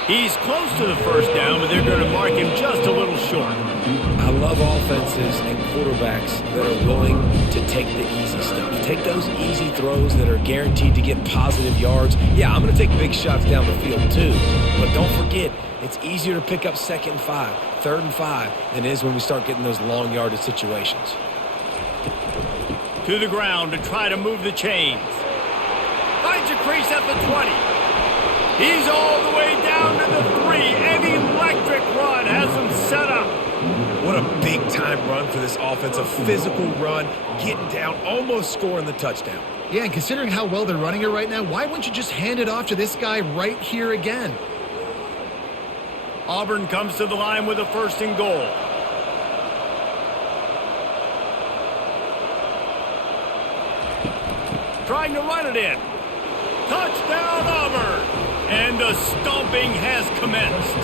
He's close to the first down, but they're going to mark him just a little short. I love offenses and quarterbacks that are willing to take the easy stuff. Take those easy throws that are guaranteed to get positive yards. Yeah, I'm going to take big shots down the field too. But don't forget, it's easier to pick up 2nd and 5, 3rd and 5 than it is when we start getting those long yardage situations. To the ground to try to move the chains. Finds a crease at the 20. He's all the way down to the 3. An electric run has him set up. What a big-time run for this offense. A physical run, getting down, almost scoring the touchdown. Yeah, and considering how well they're running it right now, why wouldn't you just hand it off to this guy right here again? Auburn comes to the line with a 1st and goal. Trying to run it in. Touchdown, Auburn! And the stomping has commenced.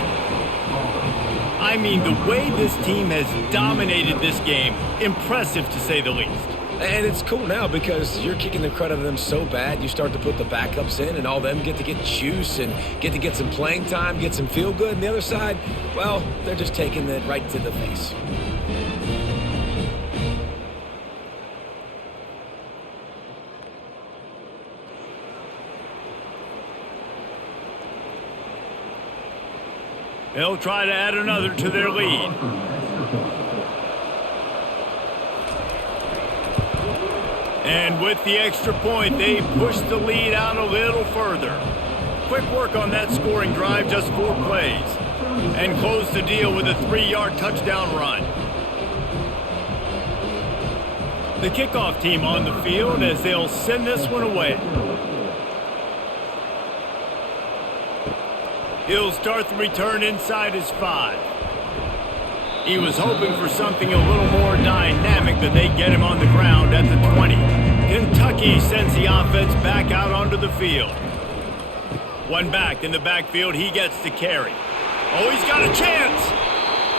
I mean, the way this team has dominated this game, impressive to say the least. And it's cool now because you're kicking the crud out of them so bad, you start to put the backups in and all them get to get juice and get to get some playing time, get some feel good. And the other side, well, they're just taking it right to the face. They'll try to add another to their lead. And with the extra point, they push the lead out a little further. Quick work on that scoring drive, just 4 plays. And close the deal with a 3-yard touchdown run. The kickoff team on the field as they'll send this one away. He'll start the return inside his 5. He was hoping for something a little more dynamic, but they get him on the ground at the 20. Kentucky sends the offense back out onto the field. One back in the backfield, he gets to carry. Oh, he's got a chance!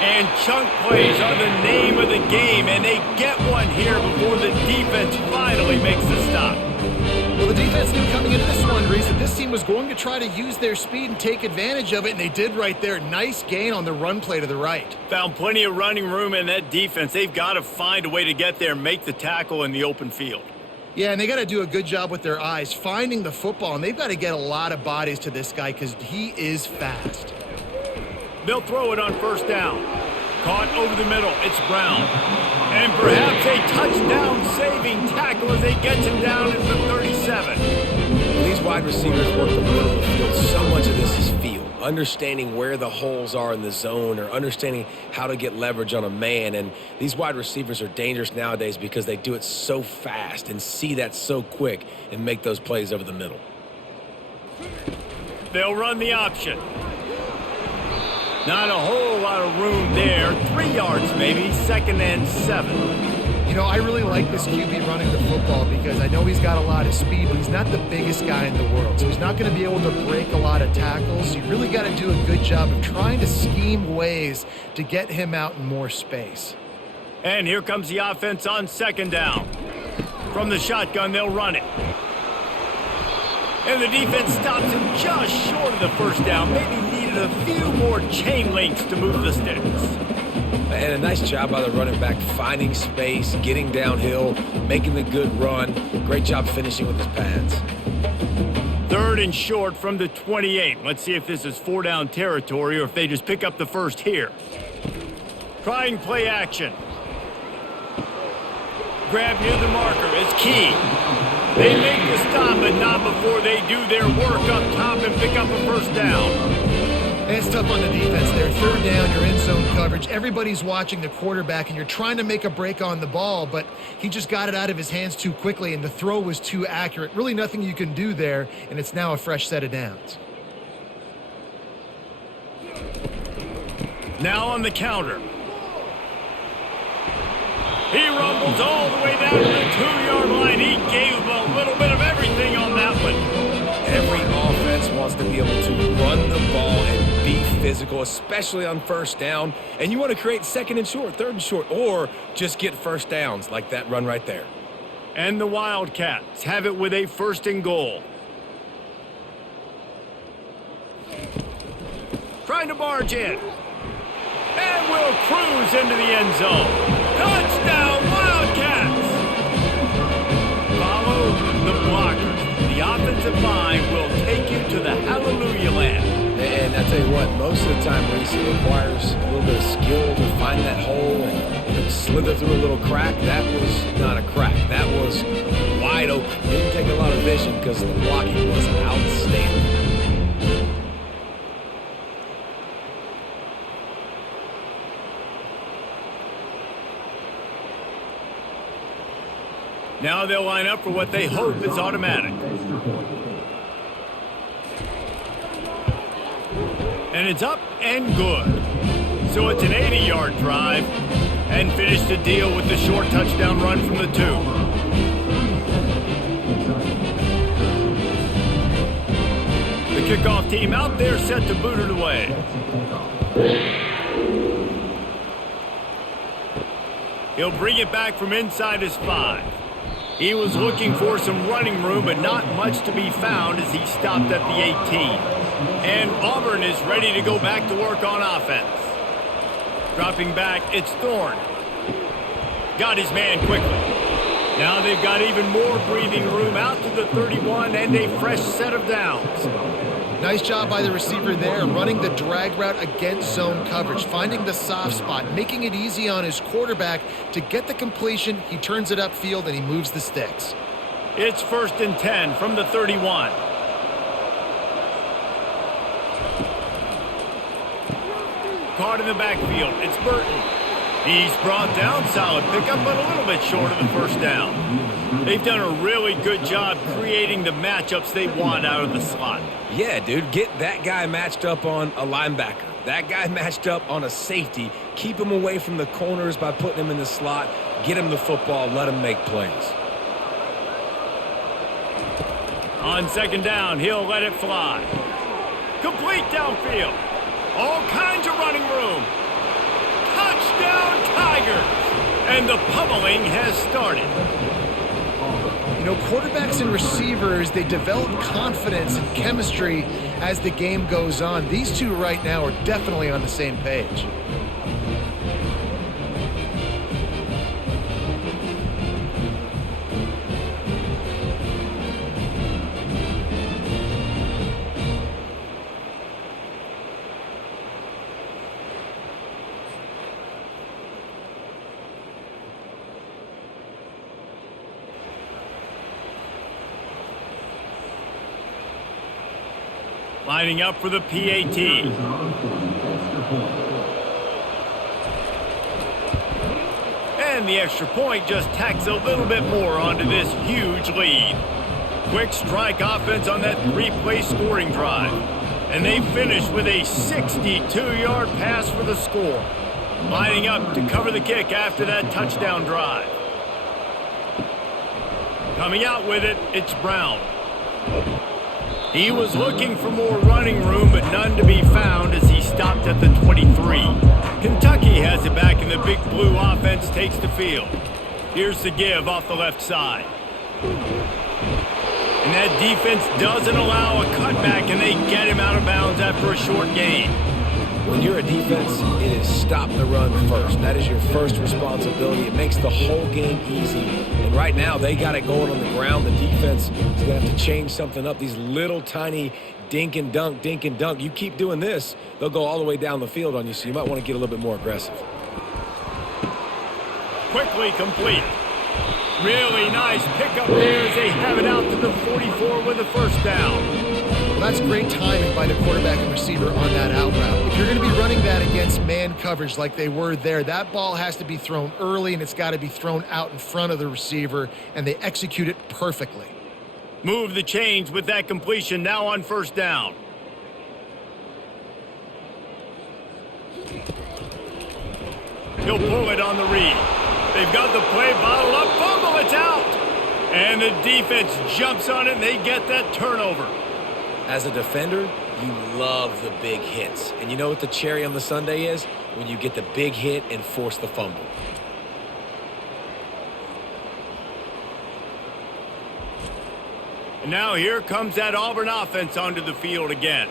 And chunk plays are the name of the game, and they get one here before the defense finally makes the stop. Well, the defense knew coming into this one, Reese, that this team was going to try to use their speed and take advantage of it, and they did right there. Nice gain on the run play to the right. Found plenty of running room in that defense. They've got to find a way to get there and make the tackle in the open field. Yeah, and they got to do a good job with their eyes, finding the football, and they've got to get a lot of bodies to this guy because he is fast. They'll throw it on 1st down. Caught over the middle. It's Brown. And perhaps a touchdown-saving tackle as they get him down at the 37. These wide receivers work the middle of the field. So much of this is feel, understanding where the holes are in the zone or understanding how to get leverage on a man. And these wide receivers are dangerous nowadays because they do it so fast and see that so quick and make those plays over the middle. They'll run the option. Not a whole lot of room there. 3 yards maybe, 2nd and 7. You know, I really like this QB running the football because I know he's got a lot of speed, but he's not the biggest guy in the world. So he's not going to be able to break a lot of tackles. You really got to do a good job of trying to scheme ways to get him out in more space. And here comes the offense on 2nd down. From the shotgun, they'll run it. And the defense stops him just short of the 1st down. Maybe needed a few more chain links to move the sticks. And a nice job by the running back, finding space, getting downhill, making the good run. Great job finishing with his pads. 3rd and short from the 28. Let's see if this is 4-down territory or if they just pick up the 1st here. Trying play action. Grab near the marker is key. They make the stop, but not before they do their work up top and pick up a 1st down. And it's tough on the defense there. 3rd down, you're in zone coverage. Everybody's watching the quarterback, and you're trying to make a break on the ball, but he just got it out of his hands too quickly, and the throw was too accurate. Really nothing you can do there, and it's now a fresh set of downs. Now on the counter. He rumbles all the way down to the 2-yard line. He gave a little bit of everything on that one. Every offense wants to be able to run the ball and be physical, especially on 1st down. And you want to create 2nd and short, 3rd and short, or just get 1st downs like that run right there. And the Wildcats have it with a 1st and goal. Trying to barge in. And will cruise into the end zone. Touchdown, Wildcats! Follow the blockers. The offensive line will take you to the hallelujah land. And I tell you what, most of the time, Reese, it requires a little bit of skill to find that hole and slither through a little crack. That was not a crack. That was wide open. Didn't take a lot of vision because the blocking was outstanding. Now they'll line up for what they hope is automatic. And it's up and good. So it's an 80-yard drive and finish the deal with the short touchdown run from the 2. The kickoff team out there set to boot it away. He'll bring it back from inside his 5. He was looking for some running room, but not much to be found as he stopped at the 18. And Auburn is ready to go back to work on offense. Dropping back, it's Thorne. Got his man quickly. Now they've got even more breathing room out to the 31 and a fresh set of downs. Nice job by the receiver there, running the drag route against zone coverage, finding the soft spot, making it easy on his quarterback to get the completion. He turns it upfield and he moves the sticks. It's 1st and 10 from the 31. Caught in the backfield. It's Burton. He's brought down, solid pickup, but a little bit short of the first down. They've done a really good job creating the matchups they want out of the slot. Yeah, dude, get that guy matched up on a linebacker. That guy matched up on a safety. Keep him away from the corners by putting him in the slot. Get him the football. Let him make plays. On 2nd down, he'll let it fly. Complete downfield. All kinds of running room. Touchdown Tigers! And the pummeling has started. You know, quarterbacks and receivers, they develop confidence and chemistry as the game goes on. These two right now are definitely on the same page. Lining up for the PAT. And the extra point just tacks a little bit more onto this huge lead. Quick strike offense on that 3-play scoring drive. And they finish with a 62-yard pass for the score. Lining up to cover the kick after that touchdown drive. Coming out with it, it's Brown. He was looking for more running room, but none to be found as he stopped at the 23. Kentucky has it back, and the Big Blue offense takes the field. Here's the give off the left side. And that defense doesn't allow a cutback, and they get him out of bounds after a short gain. When you're a defense, it is stop the run first. That is your first responsibility. It makes the whole game easy. And right now, they got it going on the ground. The defense is going to have to change something up. These little tiny dink and dunk, dink and dunk. You keep doing this, they'll go all the way down the field on you, so you might want to get a little bit more aggressive. Quickly complete. Really nice pickup there as they have it out to the 44 with a first down. Well, that's great timing by the quarterback and receiver on that out route. If you're going to be running that against man coverage like they were there, that ball has to be thrown early, and it's got to be thrown out in front of the receiver, and they execute it perfectly. Move the chains with that completion now on first down. He'll pull it on the read. They've got the play bottled up. Fumble, it's out. And the defense jumps on it, and they get that turnover. As a defender, you love the big hits. And you know what the cherry on the sundae is? When you get the big hit and force the fumble. And now here comes that Auburn offense onto the field again.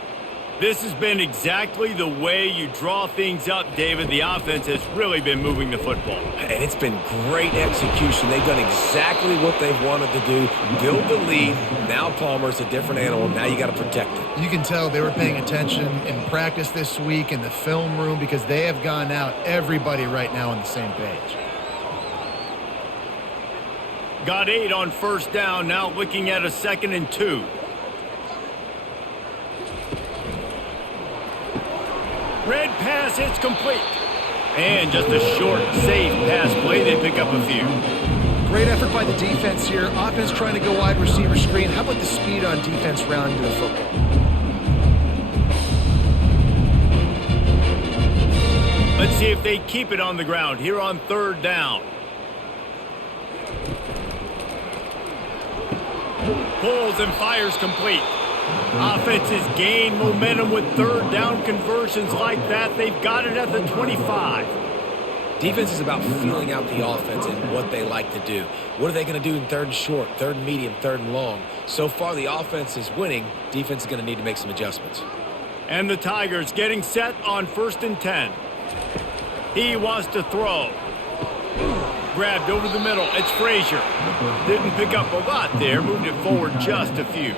This has been exactly the way you draw things up, David. The offense has really been moving the football. And it's been great execution. They've done exactly what they've wanted to do. Build the lead. Now Palmer's a different animal. Now you got to protect it. You can tell they were paying attention in practice this week in the film room because they have gone out, everybody right now on the same page. Got 8 on first down, now looking at a 2nd and 2. Red pass, it's complete. And just a short, safe pass play. They pick up a few. Great effort by the defense here. Offense trying to go wide receiver screen. How about the speed on defense rounding the football? Let's see if they keep it on the ground here on 3rd down. Pulls and fires complete. Offenses gain momentum with 3rd down conversions like that. They've got it at the 25. Defense is about feeling out the offense and what they like to do. What are they going to do in 3rd and short, 3rd and medium, 3rd and long? So far, the offense is winning. Defense is going to need to make some adjustments. And the Tigers getting set on 1st and 10. He wants to throw. Grabbed over the middle. It's Frazier. Didn't pick up a lot there. Moved it forward just a few.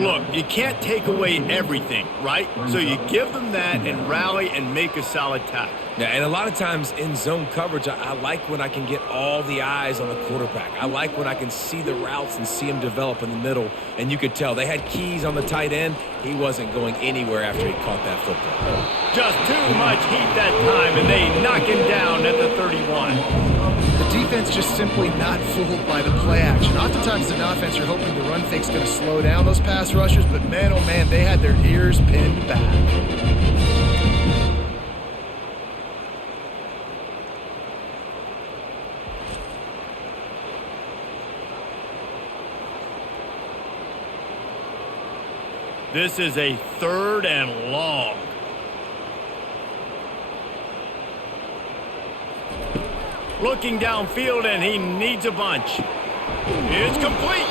Look, you can't take away everything, right? So you give them that and rally and make a solid tackle. Yeah, and a lot of times in zone coverage, I like when I can get all the eyes on the quarterback. I like when I can see the routes and see them develop in the middle. And you could tell they had keys on the tight end. He wasn't going anywhere after he caught that football. Just too much heat that time, and they knock him down at the 31. The defense just simply not fooled by the play action. Oftentimes as an offense, you're hoping the run fake's going to slow down those pass rushers, but man, oh man, they had their ears pinned back. This is a 3rd and long. Looking downfield, and he needs a bunch. It's complete.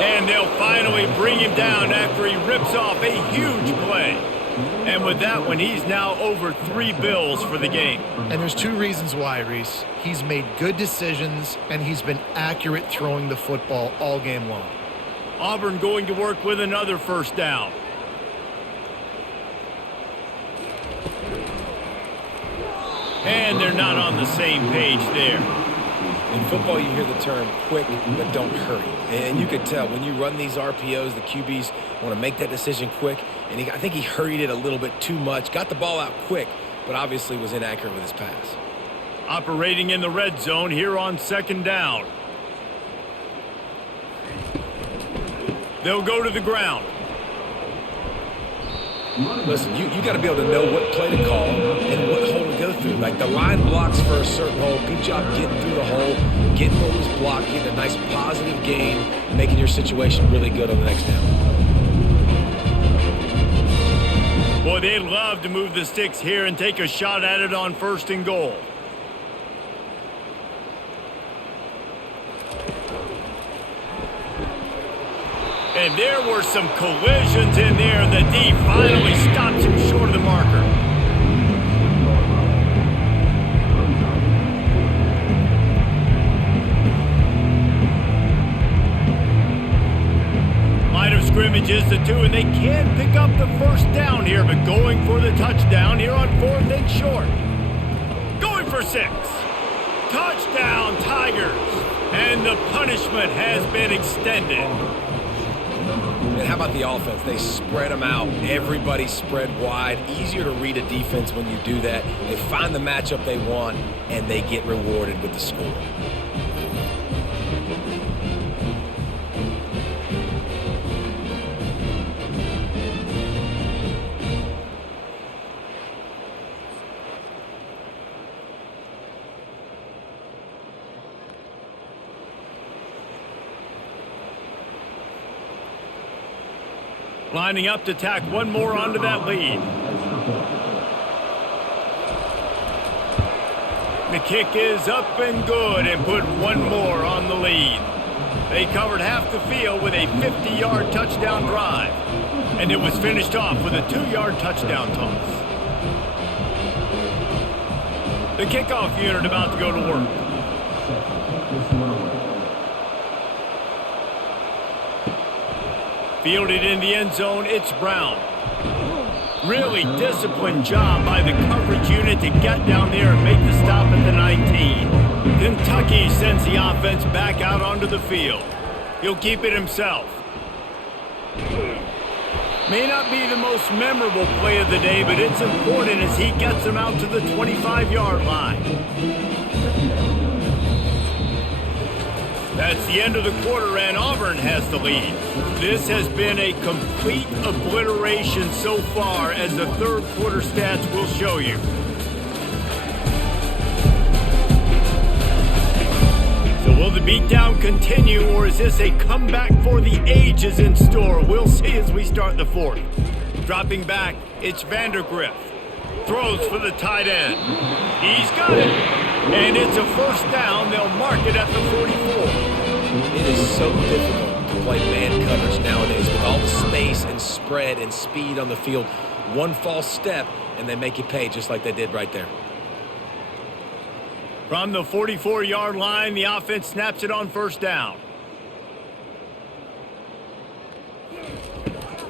And they'll finally bring him down after he rips off a huge play. And with that one, he's now over 3 bills for the game. And there's 2 reasons why, Reese. He's made good decisions, and he's been accurate throwing the football all game long. Auburn going to work with another 1st down. And they're not on the same page there. In football, you hear the term quick, but don't hurry. And you could tell when you run these RPOs, the QBs want to make that decision quick. And I think he hurried it a little bit too much. Got the ball out quick, but obviously was inaccurate with his pass. Operating in the red zone here on 2nd down. They'll go to the ground. Listen, you got to be able to know what play to call and what hole to go through. Like the line blocks for a certain hole. Good job getting through the hole, getting what was blocked, getting a nice positive gain, making your situation really good on the next down. Boy, they'd love to move the sticks here and take a shot at it on 1st and goal. And there were some collisions in there, and the D finally stops him short of the marker. Line of scrimmage is the 2, and they can pick up the 1st down here, but going for the touchdown here on 4th and short. Going for 6. Touchdown, Tigers. And the punishment has been extended. And how about the offense? They spread them out. Everybody spread wide. Easier to read a defense when you do that. They find the matchup they want, and they get rewarded with the score. Lining up to tack one more onto that lead. The kick is up and good and put one more on the lead. They covered half the field with a 50-yard touchdown drive. And it was finished off with a 2-yard touchdown toss. The kickoff unit about to go to work. Fielded in the end zone, it's Brown. Really disciplined job by the coverage unit to get down there and make the stop at the 19. Kentucky sends sends the offense back out onto the field. He'll keep it himself. May not be the most memorable play of the day, but it's important as he gets them out to the 25-yard line. That's the end of the quarter, and Auburn has the lead. This has been a complete obliteration so far, as the third quarter stats will show you. So will the beatdown continue, or is this a comeback for the ages in store? We'll see as we start the fourth. Dropping back, it's Vandergriff. Throws for the tight end. He's got it. And it's a first down. They'll mark it at the 44. It is so difficult to play man coverage nowadays with all the space and spread and speed on the field. One false step, and they make you pay just like they did right there. From the 44-yard line, the offense snaps it on first down.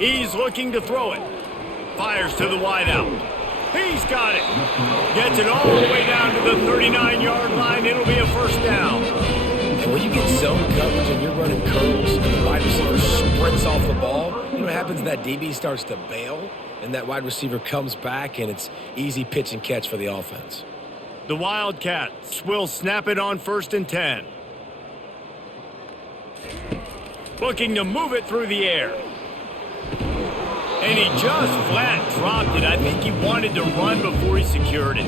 He's looking to throw it. Fires to the wideout. He's got it. Gets it all the way down to the 39-yard line. It'll be a first down. And when you get zone coverage and you're running curls and the wide receiver sprints off the ball, you know what happens? That DB starts to bail, and that wide receiver comes back, and it's easy pitch and catch for the offense. The Wildcats will snap it on 1st and 10. Looking to move it through the air. And he just flat dropped it. I think he wanted to run before he secured it.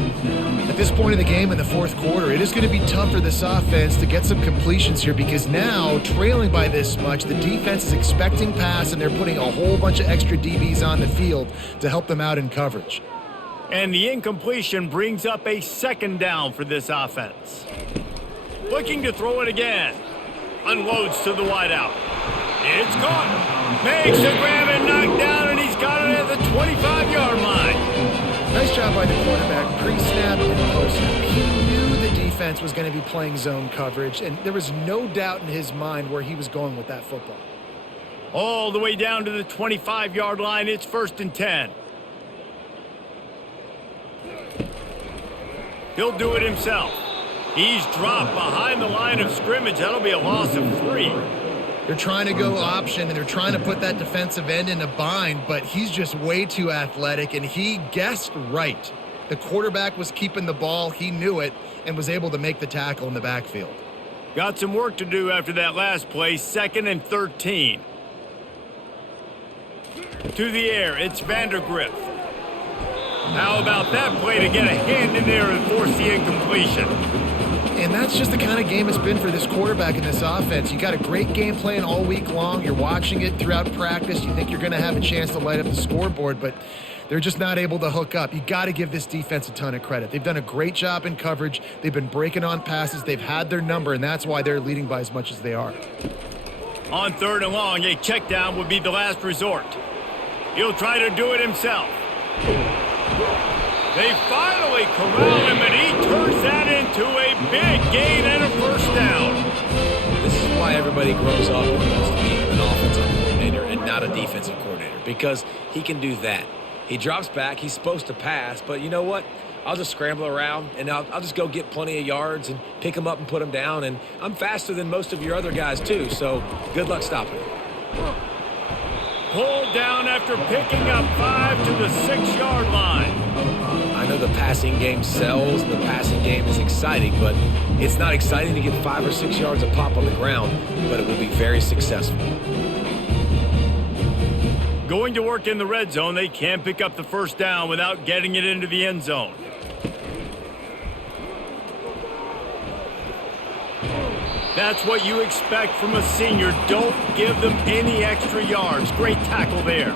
At this point in the game in the fourth quarter, it is going to be tough for this offense to get some completions here, because now, trailing by this much, the defense is expecting pass, and they're putting a whole bunch of extra DBs on the field to help them out in coverage. And the incompletion brings up a second down for this offense. Looking to throw it again. Unloads to the wideout. It's caught. Makes the grab and knocked down, and he's got it at the 25-yard line. Nice job by the quarterback, pre-snap and post-snap. He knew the defense was going to be playing zone coverage, and there was no doubt in his mind where he was going with that football. All the way down to the 25-yard line. It's 1st and 10. He'll do it himself. He's dropped behind the line of scrimmage. That'll be a loss of 3. They're trying to go option, and they're trying to put that defensive end in a bind, but he's just way too athletic, and he guessed right. The quarterback was keeping the ball. He knew it and was able to make the tackle in the backfield. Got some work to do after that last play. 2nd and 13. To the air, it's Vandergriff. How about that play to get a hand in there and force the incompletion? And that's just the kind of game it's been for this quarterback in this offense. You got a great game plan all week long. You're watching it throughout practice. You think you're going to have a chance to light up the scoreboard, but they're just not able to hook up. You got to give this defense a ton of credit. They've done a great job in coverage. They've been breaking on passes. They've had their number, and that's why they're leading by as much as they are. On 3rd and long, a check down would be the last resort. He'll try to do it himself. They finally corral him, and he turns that into a big gain and a first down. This is why everybody grows up and wants to be an offensive coordinator and not a defensive coordinator, because he can do that. He drops back. He's supposed to pass, but you know what? I'll just scramble around, and I'll just go get plenty of yards and pick him up and put him down, and I'm faster than most of your other guys too, so good luck stopping him. Pulled down after picking up 5 to the 6-yard line. I know the passing game sells and the passing game is exciting, but it's not exciting to get 5 or 6 yards of pop on the ground, but it will be very successful. Going to work in the red zone, they can't pick up the first down without getting it into the end zone. That's what you expect from a senior. Don't give them any extra yards. Great tackle there.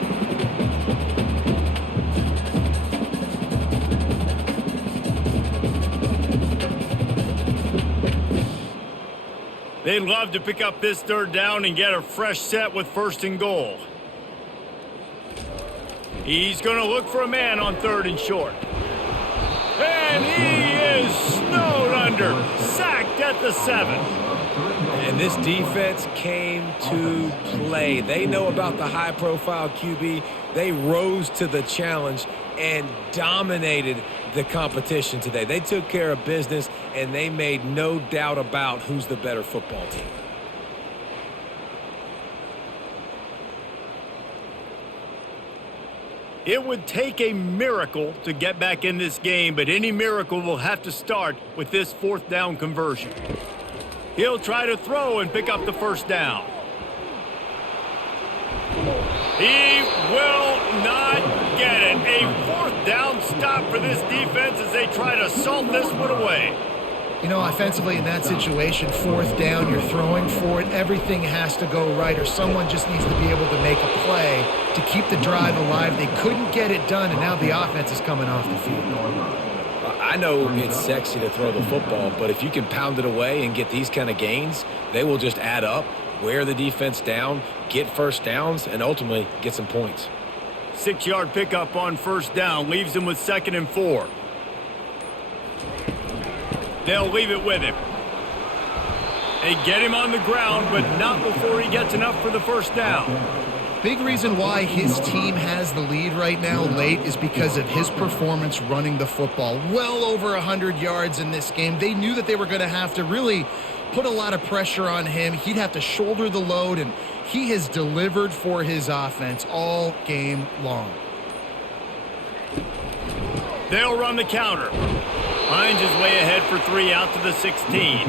They'd love to pick up this 3rd down and get a fresh set with 1st and goal. He's going to look for a man on 3rd and short. And he is snowed under. Sacked at the 7. And this defense came to play. They know about the high-profile QB. They rose to the challenge and dominated the competition today. They took care of business, and they made no doubt about who's the better football team. It would take a miracle to get back in this game, but any miracle will have to start with this fourth down conversion. He'll try to throw and pick up the first down. He will not get it. A fourth down stop for this defense as they try to salt this one away. You know, offensively in that situation, fourth down, you're throwing for it. Everything has to go right, or someone just needs to be able to make a play to keep the drive alive. They couldn't get it done, and now the offense is coming off the field. I know it's sexy to throw the football, but if you can pound it away and get these kind of gains, they will just add up, wear the defense down, get first downs, and ultimately get some points. 6-yard pickup on first down leaves them with 2nd and 4. They'll leave it with him. They get him on the ground, but not before he gets enough for the first down. Big reason why his team has the lead right now late is because of his performance running the football. Well over 100 yards in this game. They knew that they were going to have to really put a lot of pressure on him. He'd have to shoulder the load, and he has delivered for his offense all game long. They'll run the counter. Hines is way ahead for 3 out to the 16.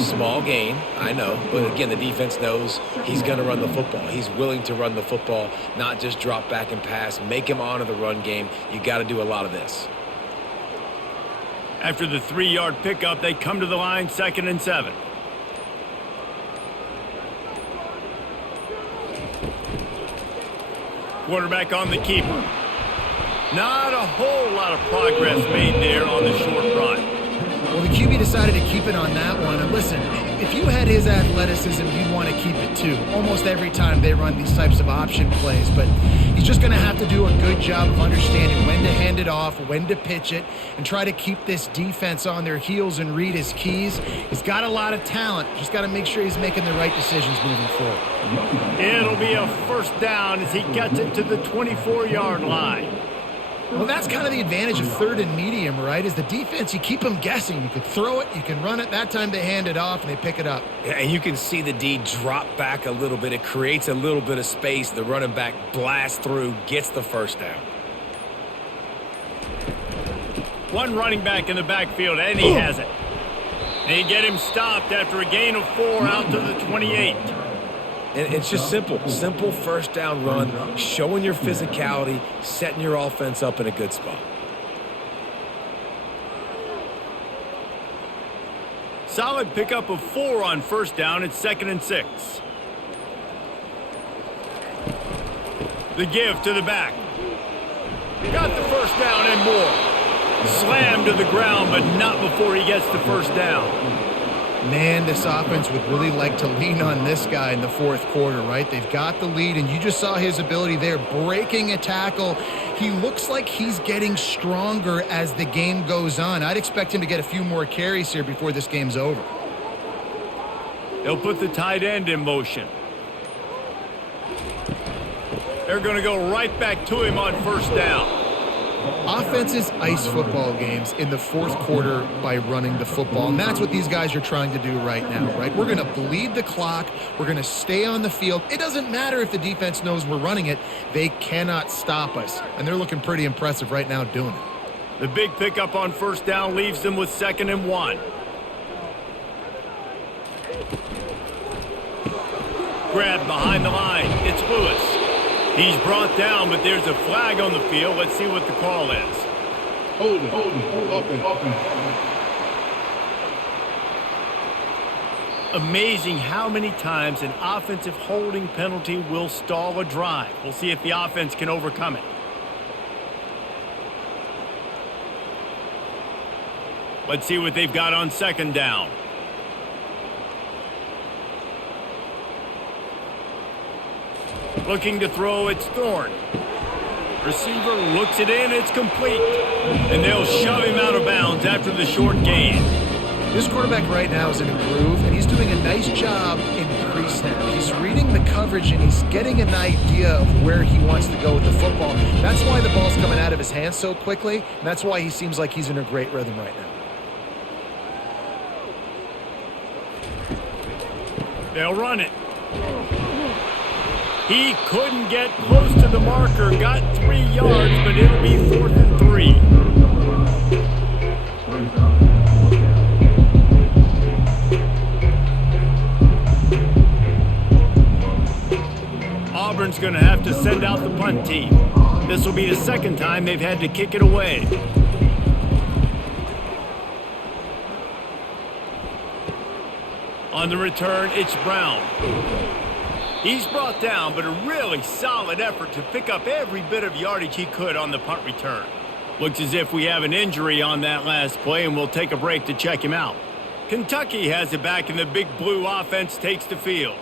Small gain, I know, but again, the defense knows he's going to run the football. He's willing to run the football, not just drop back and pass, make him honor the run game. You got to do a lot of this. After the 3-yard pickup, they come to the line, 2nd and 7. Quarterback on the keeper. Not a whole lot of progress made there on the short run. Well, the QB decided to keep it on that one. And listen, if you had his athleticism, you'd want to keep it too. Almost every time they run these types of option plays. But he's just going to have to do a good job of understanding when to hand it off, when to pitch it, and try to keep this defense on their heels and read his keys. He's got a lot of talent. Just got to make sure he's making the right decisions moving forward. It'll be a first down as he gets it to the 24-yard line. Well, that's kind of the advantage of 3rd and medium, right? Is the defense, you keep them guessing. You could throw it, you can run it. That time they hand it off and they pick it up. Yeah, and you can see the D drop back a little bit. It creates a little bit of space. The running back blasts through, gets the first down. One running back in the backfield, and he has it. They get him stopped after a gain of 4 out to the 28. And it's just simple first down run, showing your physicality, setting your offense up in a good spot. Solid pickup of 4 on first down. It's 2nd and 6. The give to the back. Got the first down and more. Slammed to the ground, but not before he gets the first down. Man, this offense would really like to lean on this guy in the fourth quarter, right? They've got the lead, and you just saw his ability there, breaking a tackle. He looks like he's getting stronger as the game goes on. I'd expect him to get a few more carries here before this game's over. They'll put the tight end in motion. They're going to go right back to him on first down. Offenses ice football games in the fourth quarter by running the football, and that's what these guys are trying to do right now, right? We're going to bleed the clock. We're going to stay on the field. It doesn't matter if the defense knows we're running it. They cannot stop us, and they're looking pretty impressive right now doing it. The big pickup on first down leaves them with 2nd and 1. Grab behind the line. It's Lewis. He's brought down, but there's a flag on the field. Let's see what the call is. Hold it. Open. Amazing how many times an offensive holding penalty will stall a drive. We'll see if the offense can overcome it. Let's see what they've got on 2nd down. Looking to throw, it's Thorne. Receiver looks it in, it's complete. And they'll shove him out of bounds after the short gain. This quarterback right now is in a groove, and he's doing a nice job in pre-snap. He's reading the coverage, and he's getting an idea of where he wants to go with the football. That's why the ball's coming out of his hands so quickly, and that's why he seems like he's in a great rhythm right now. They'll run it. He couldn't get close to the marker, got 3 yards, but it'll be 4th and 3. Auburn's going to have to send out the punt team. This will be the second time they've had to kick it away. On the return, it's Brown. He's brought down, but a really solid effort to pick up every bit of yardage he could on the punt return. Looks as if we have an injury on that last play, and we'll take a break to check him out. Kentucky has it back, and the Big Blue offense takes the field.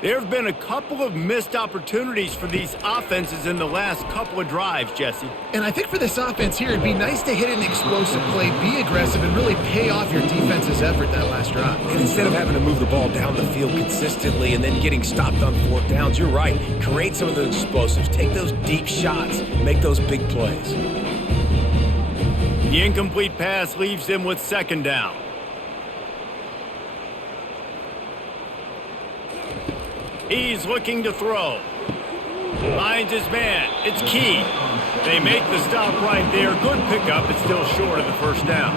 There have been a couple of missed opportunities for these offenses in the last couple of drives, Jesse. And I think for this offense here, it'd be nice to hit an explosive play, be aggressive, and really pay off your defense's effort that last drive. And instead of having to move the ball down the field consistently and then getting stopped on 4th downs, you're right. Create some of those explosives. Take those deep shots. Make those big plays. The incomplete pass leaves them with 2nd down. He's looking to throw. Finds his man. It's Key. They make the stop right there. Good pickup, but still short of the 1st down.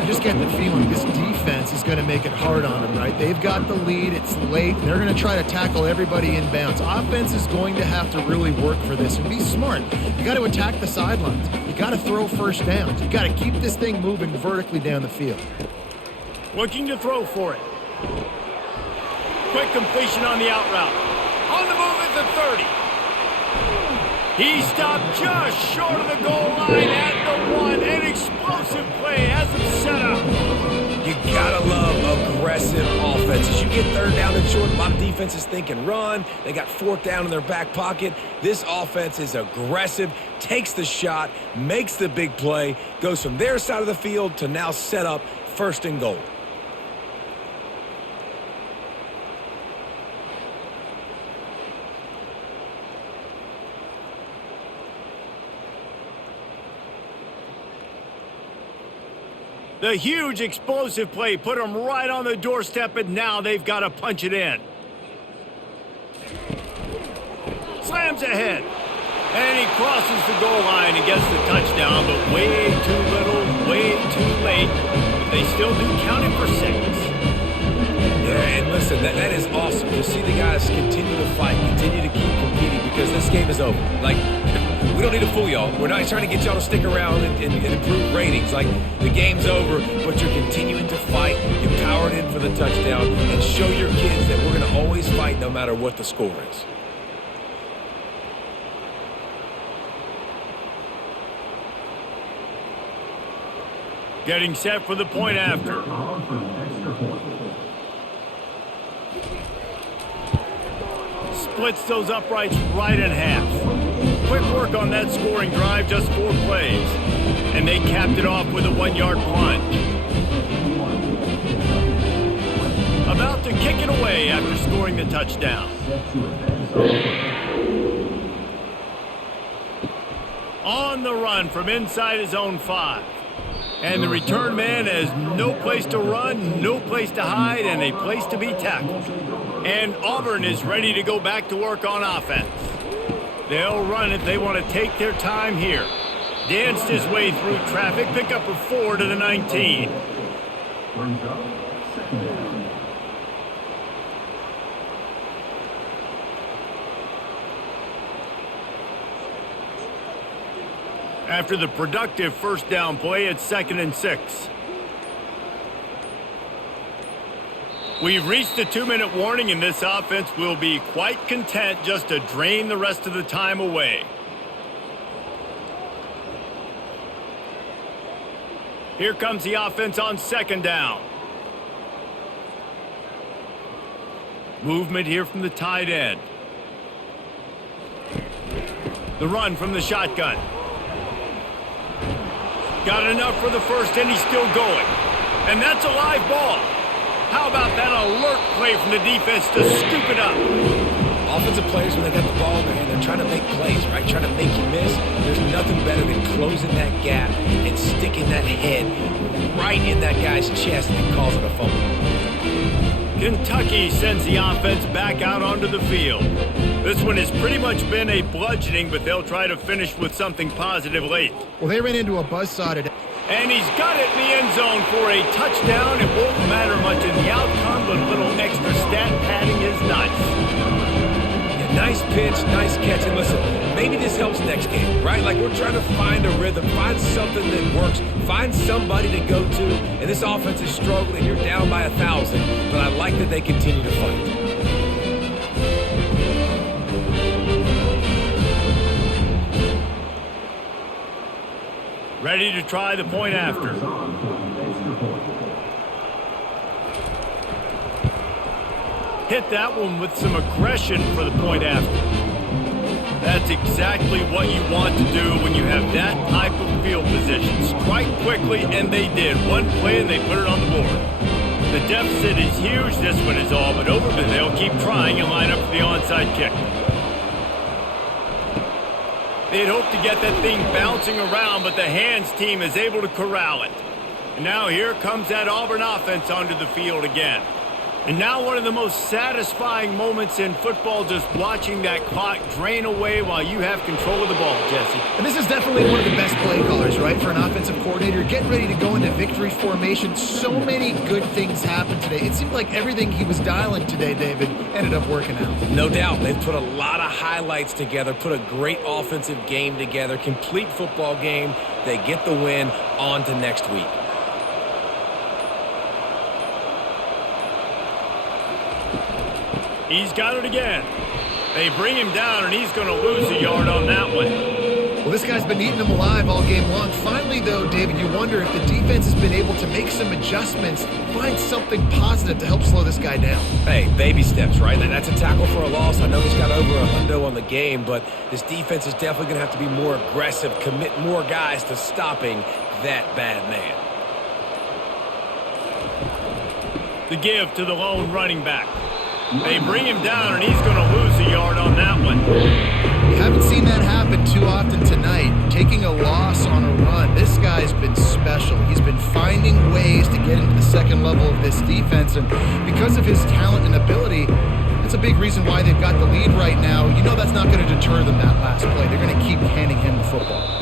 I just get the feeling this defense is going to make it hard on them, right? They've got the lead. It's late. They're going to try to tackle everybody in bounds. Offense is going to have to really work for this and be smart. You got to attack the sidelines. You got to throw 1st downs. You got to keep this thing moving vertically down the field. Looking to throw for it. Quick completion on the out route. On the move at the 30. He stopped just short of the goal line at the 1. An explosive play has him set up. You gotta love aggressive offenses. You get 3rd down and short, a lot of defenses thinking run. They got 4th down in their back pocket. This offense is aggressive, takes the shot, makes the big play, goes from their side of the field to now set up 1st and goal. The huge explosive play put them right on the doorstep, and now they've got to punch it in. Slams ahead. And he crosses the goal line and gets the touchdown, but way too little, way too late. But they still do count it for 6. Yeah, and listen, that is awesome to see the guys continue to fight, continue to keep competing, because this game is over. Like, we don't need to fool y'all. We're not trying to get y'all to stick around and improve ratings. Like, the game's over, but you're continuing to fight. You powered in for the touchdown, and show your kids that we're going to always fight no matter what the score is. Getting set for the point after. Splits those uprights right in half. Quick work on that scoring drive, just 4 plays. And they capped it off with a 1-yard plunge. About to kick it away after scoring the touchdown. On the run from inside his own 5. And the return man has no place to run, no place to hide, and a place to be tackled. And Auburn is ready to go back to work on offense. They'll run it. They want to take their time here. Danced his way through traffic. Pick up a 4 to the 19. After the productive 1st down play, it's 2nd and 6. We've reached the 2-minute warning, and this offense will be quite content just to drain the rest of the time away. Here comes the offense on 2nd down. Movement here from the tight end. The run from the shotgun. Got enough for the 1st, and he's still going. And that's a live ball. How about that alert play from the defense to scoop it up? Offensive players, when they got the ball in their hand, they're trying to make plays, right? Trying to make you miss. There's nothing better than closing that gap and sticking that head right in that guy's chest and causing a fumble. Kentucky sends the offense back out onto the field. This one has pretty much been a bludgeoning, but they'll try to finish with something positive late. Well, they ran into a buzzsaw today. And he's got it in the end zone for a touchdown. It won't matter much in the outcome, but a little extra stat padding is nice. Nice pitch, nice catch. And listen, maybe this helps next game, right? Like we're trying to find a rhythm, find something that works, find somebody to go to. And this offense is struggling. You're down by 1,000, but I like that they continue to fight. Ready to try the point after. Hit that one with some aggression for the point after. That's exactly what you want to do when you have that type of field position. Strike quickly, and they did. One play, and they put it on the board. The deficit is huge. This one is all but over, but they'll keep trying and line up for the onside kick. They'd hoped to get that thing bouncing around, but the hands team is able to corral it. And now here comes that Auburn offense onto the field again. And now one of the most satisfying moments in football, just watching that clock drain away while you have control of the ball, Jesse. And this is definitely one of the best play callers, right, for an offensive coordinator. Getting ready to go into victory formation. So many good things happened today. It seemed like everything he was dialing today, David, ended up working out. No doubt. They've put a lot of highlights together, put a great offensive game together, complete football game. They get the win. On to next week. He's got it again. They bring him down, and he's going to lose a yard on that one. Well, this guy's been eating them alive all game long. Finally, though, David, you wonder if the defense has been able to make some adjustments, find something positive to help slow this guy down. Hey, baby steps, right? That's a tackle for a loss. I know he's got over $100 on the game, but this defense is definitely going to have to be more aggressive, commit more guys to stopping that bad man. The give to the lone running back. They bring him down, and he's going to lose a yard on that one. We haven't seen that happen too often tonight. Taking a loss on a run. This guy's been special. He's been finding ways to get into the second level of this defense, and because of his talent and ability, that's a big reason why they've got the lead right now. You know that's not going to deter them that last play. They're going to keep handing him the football.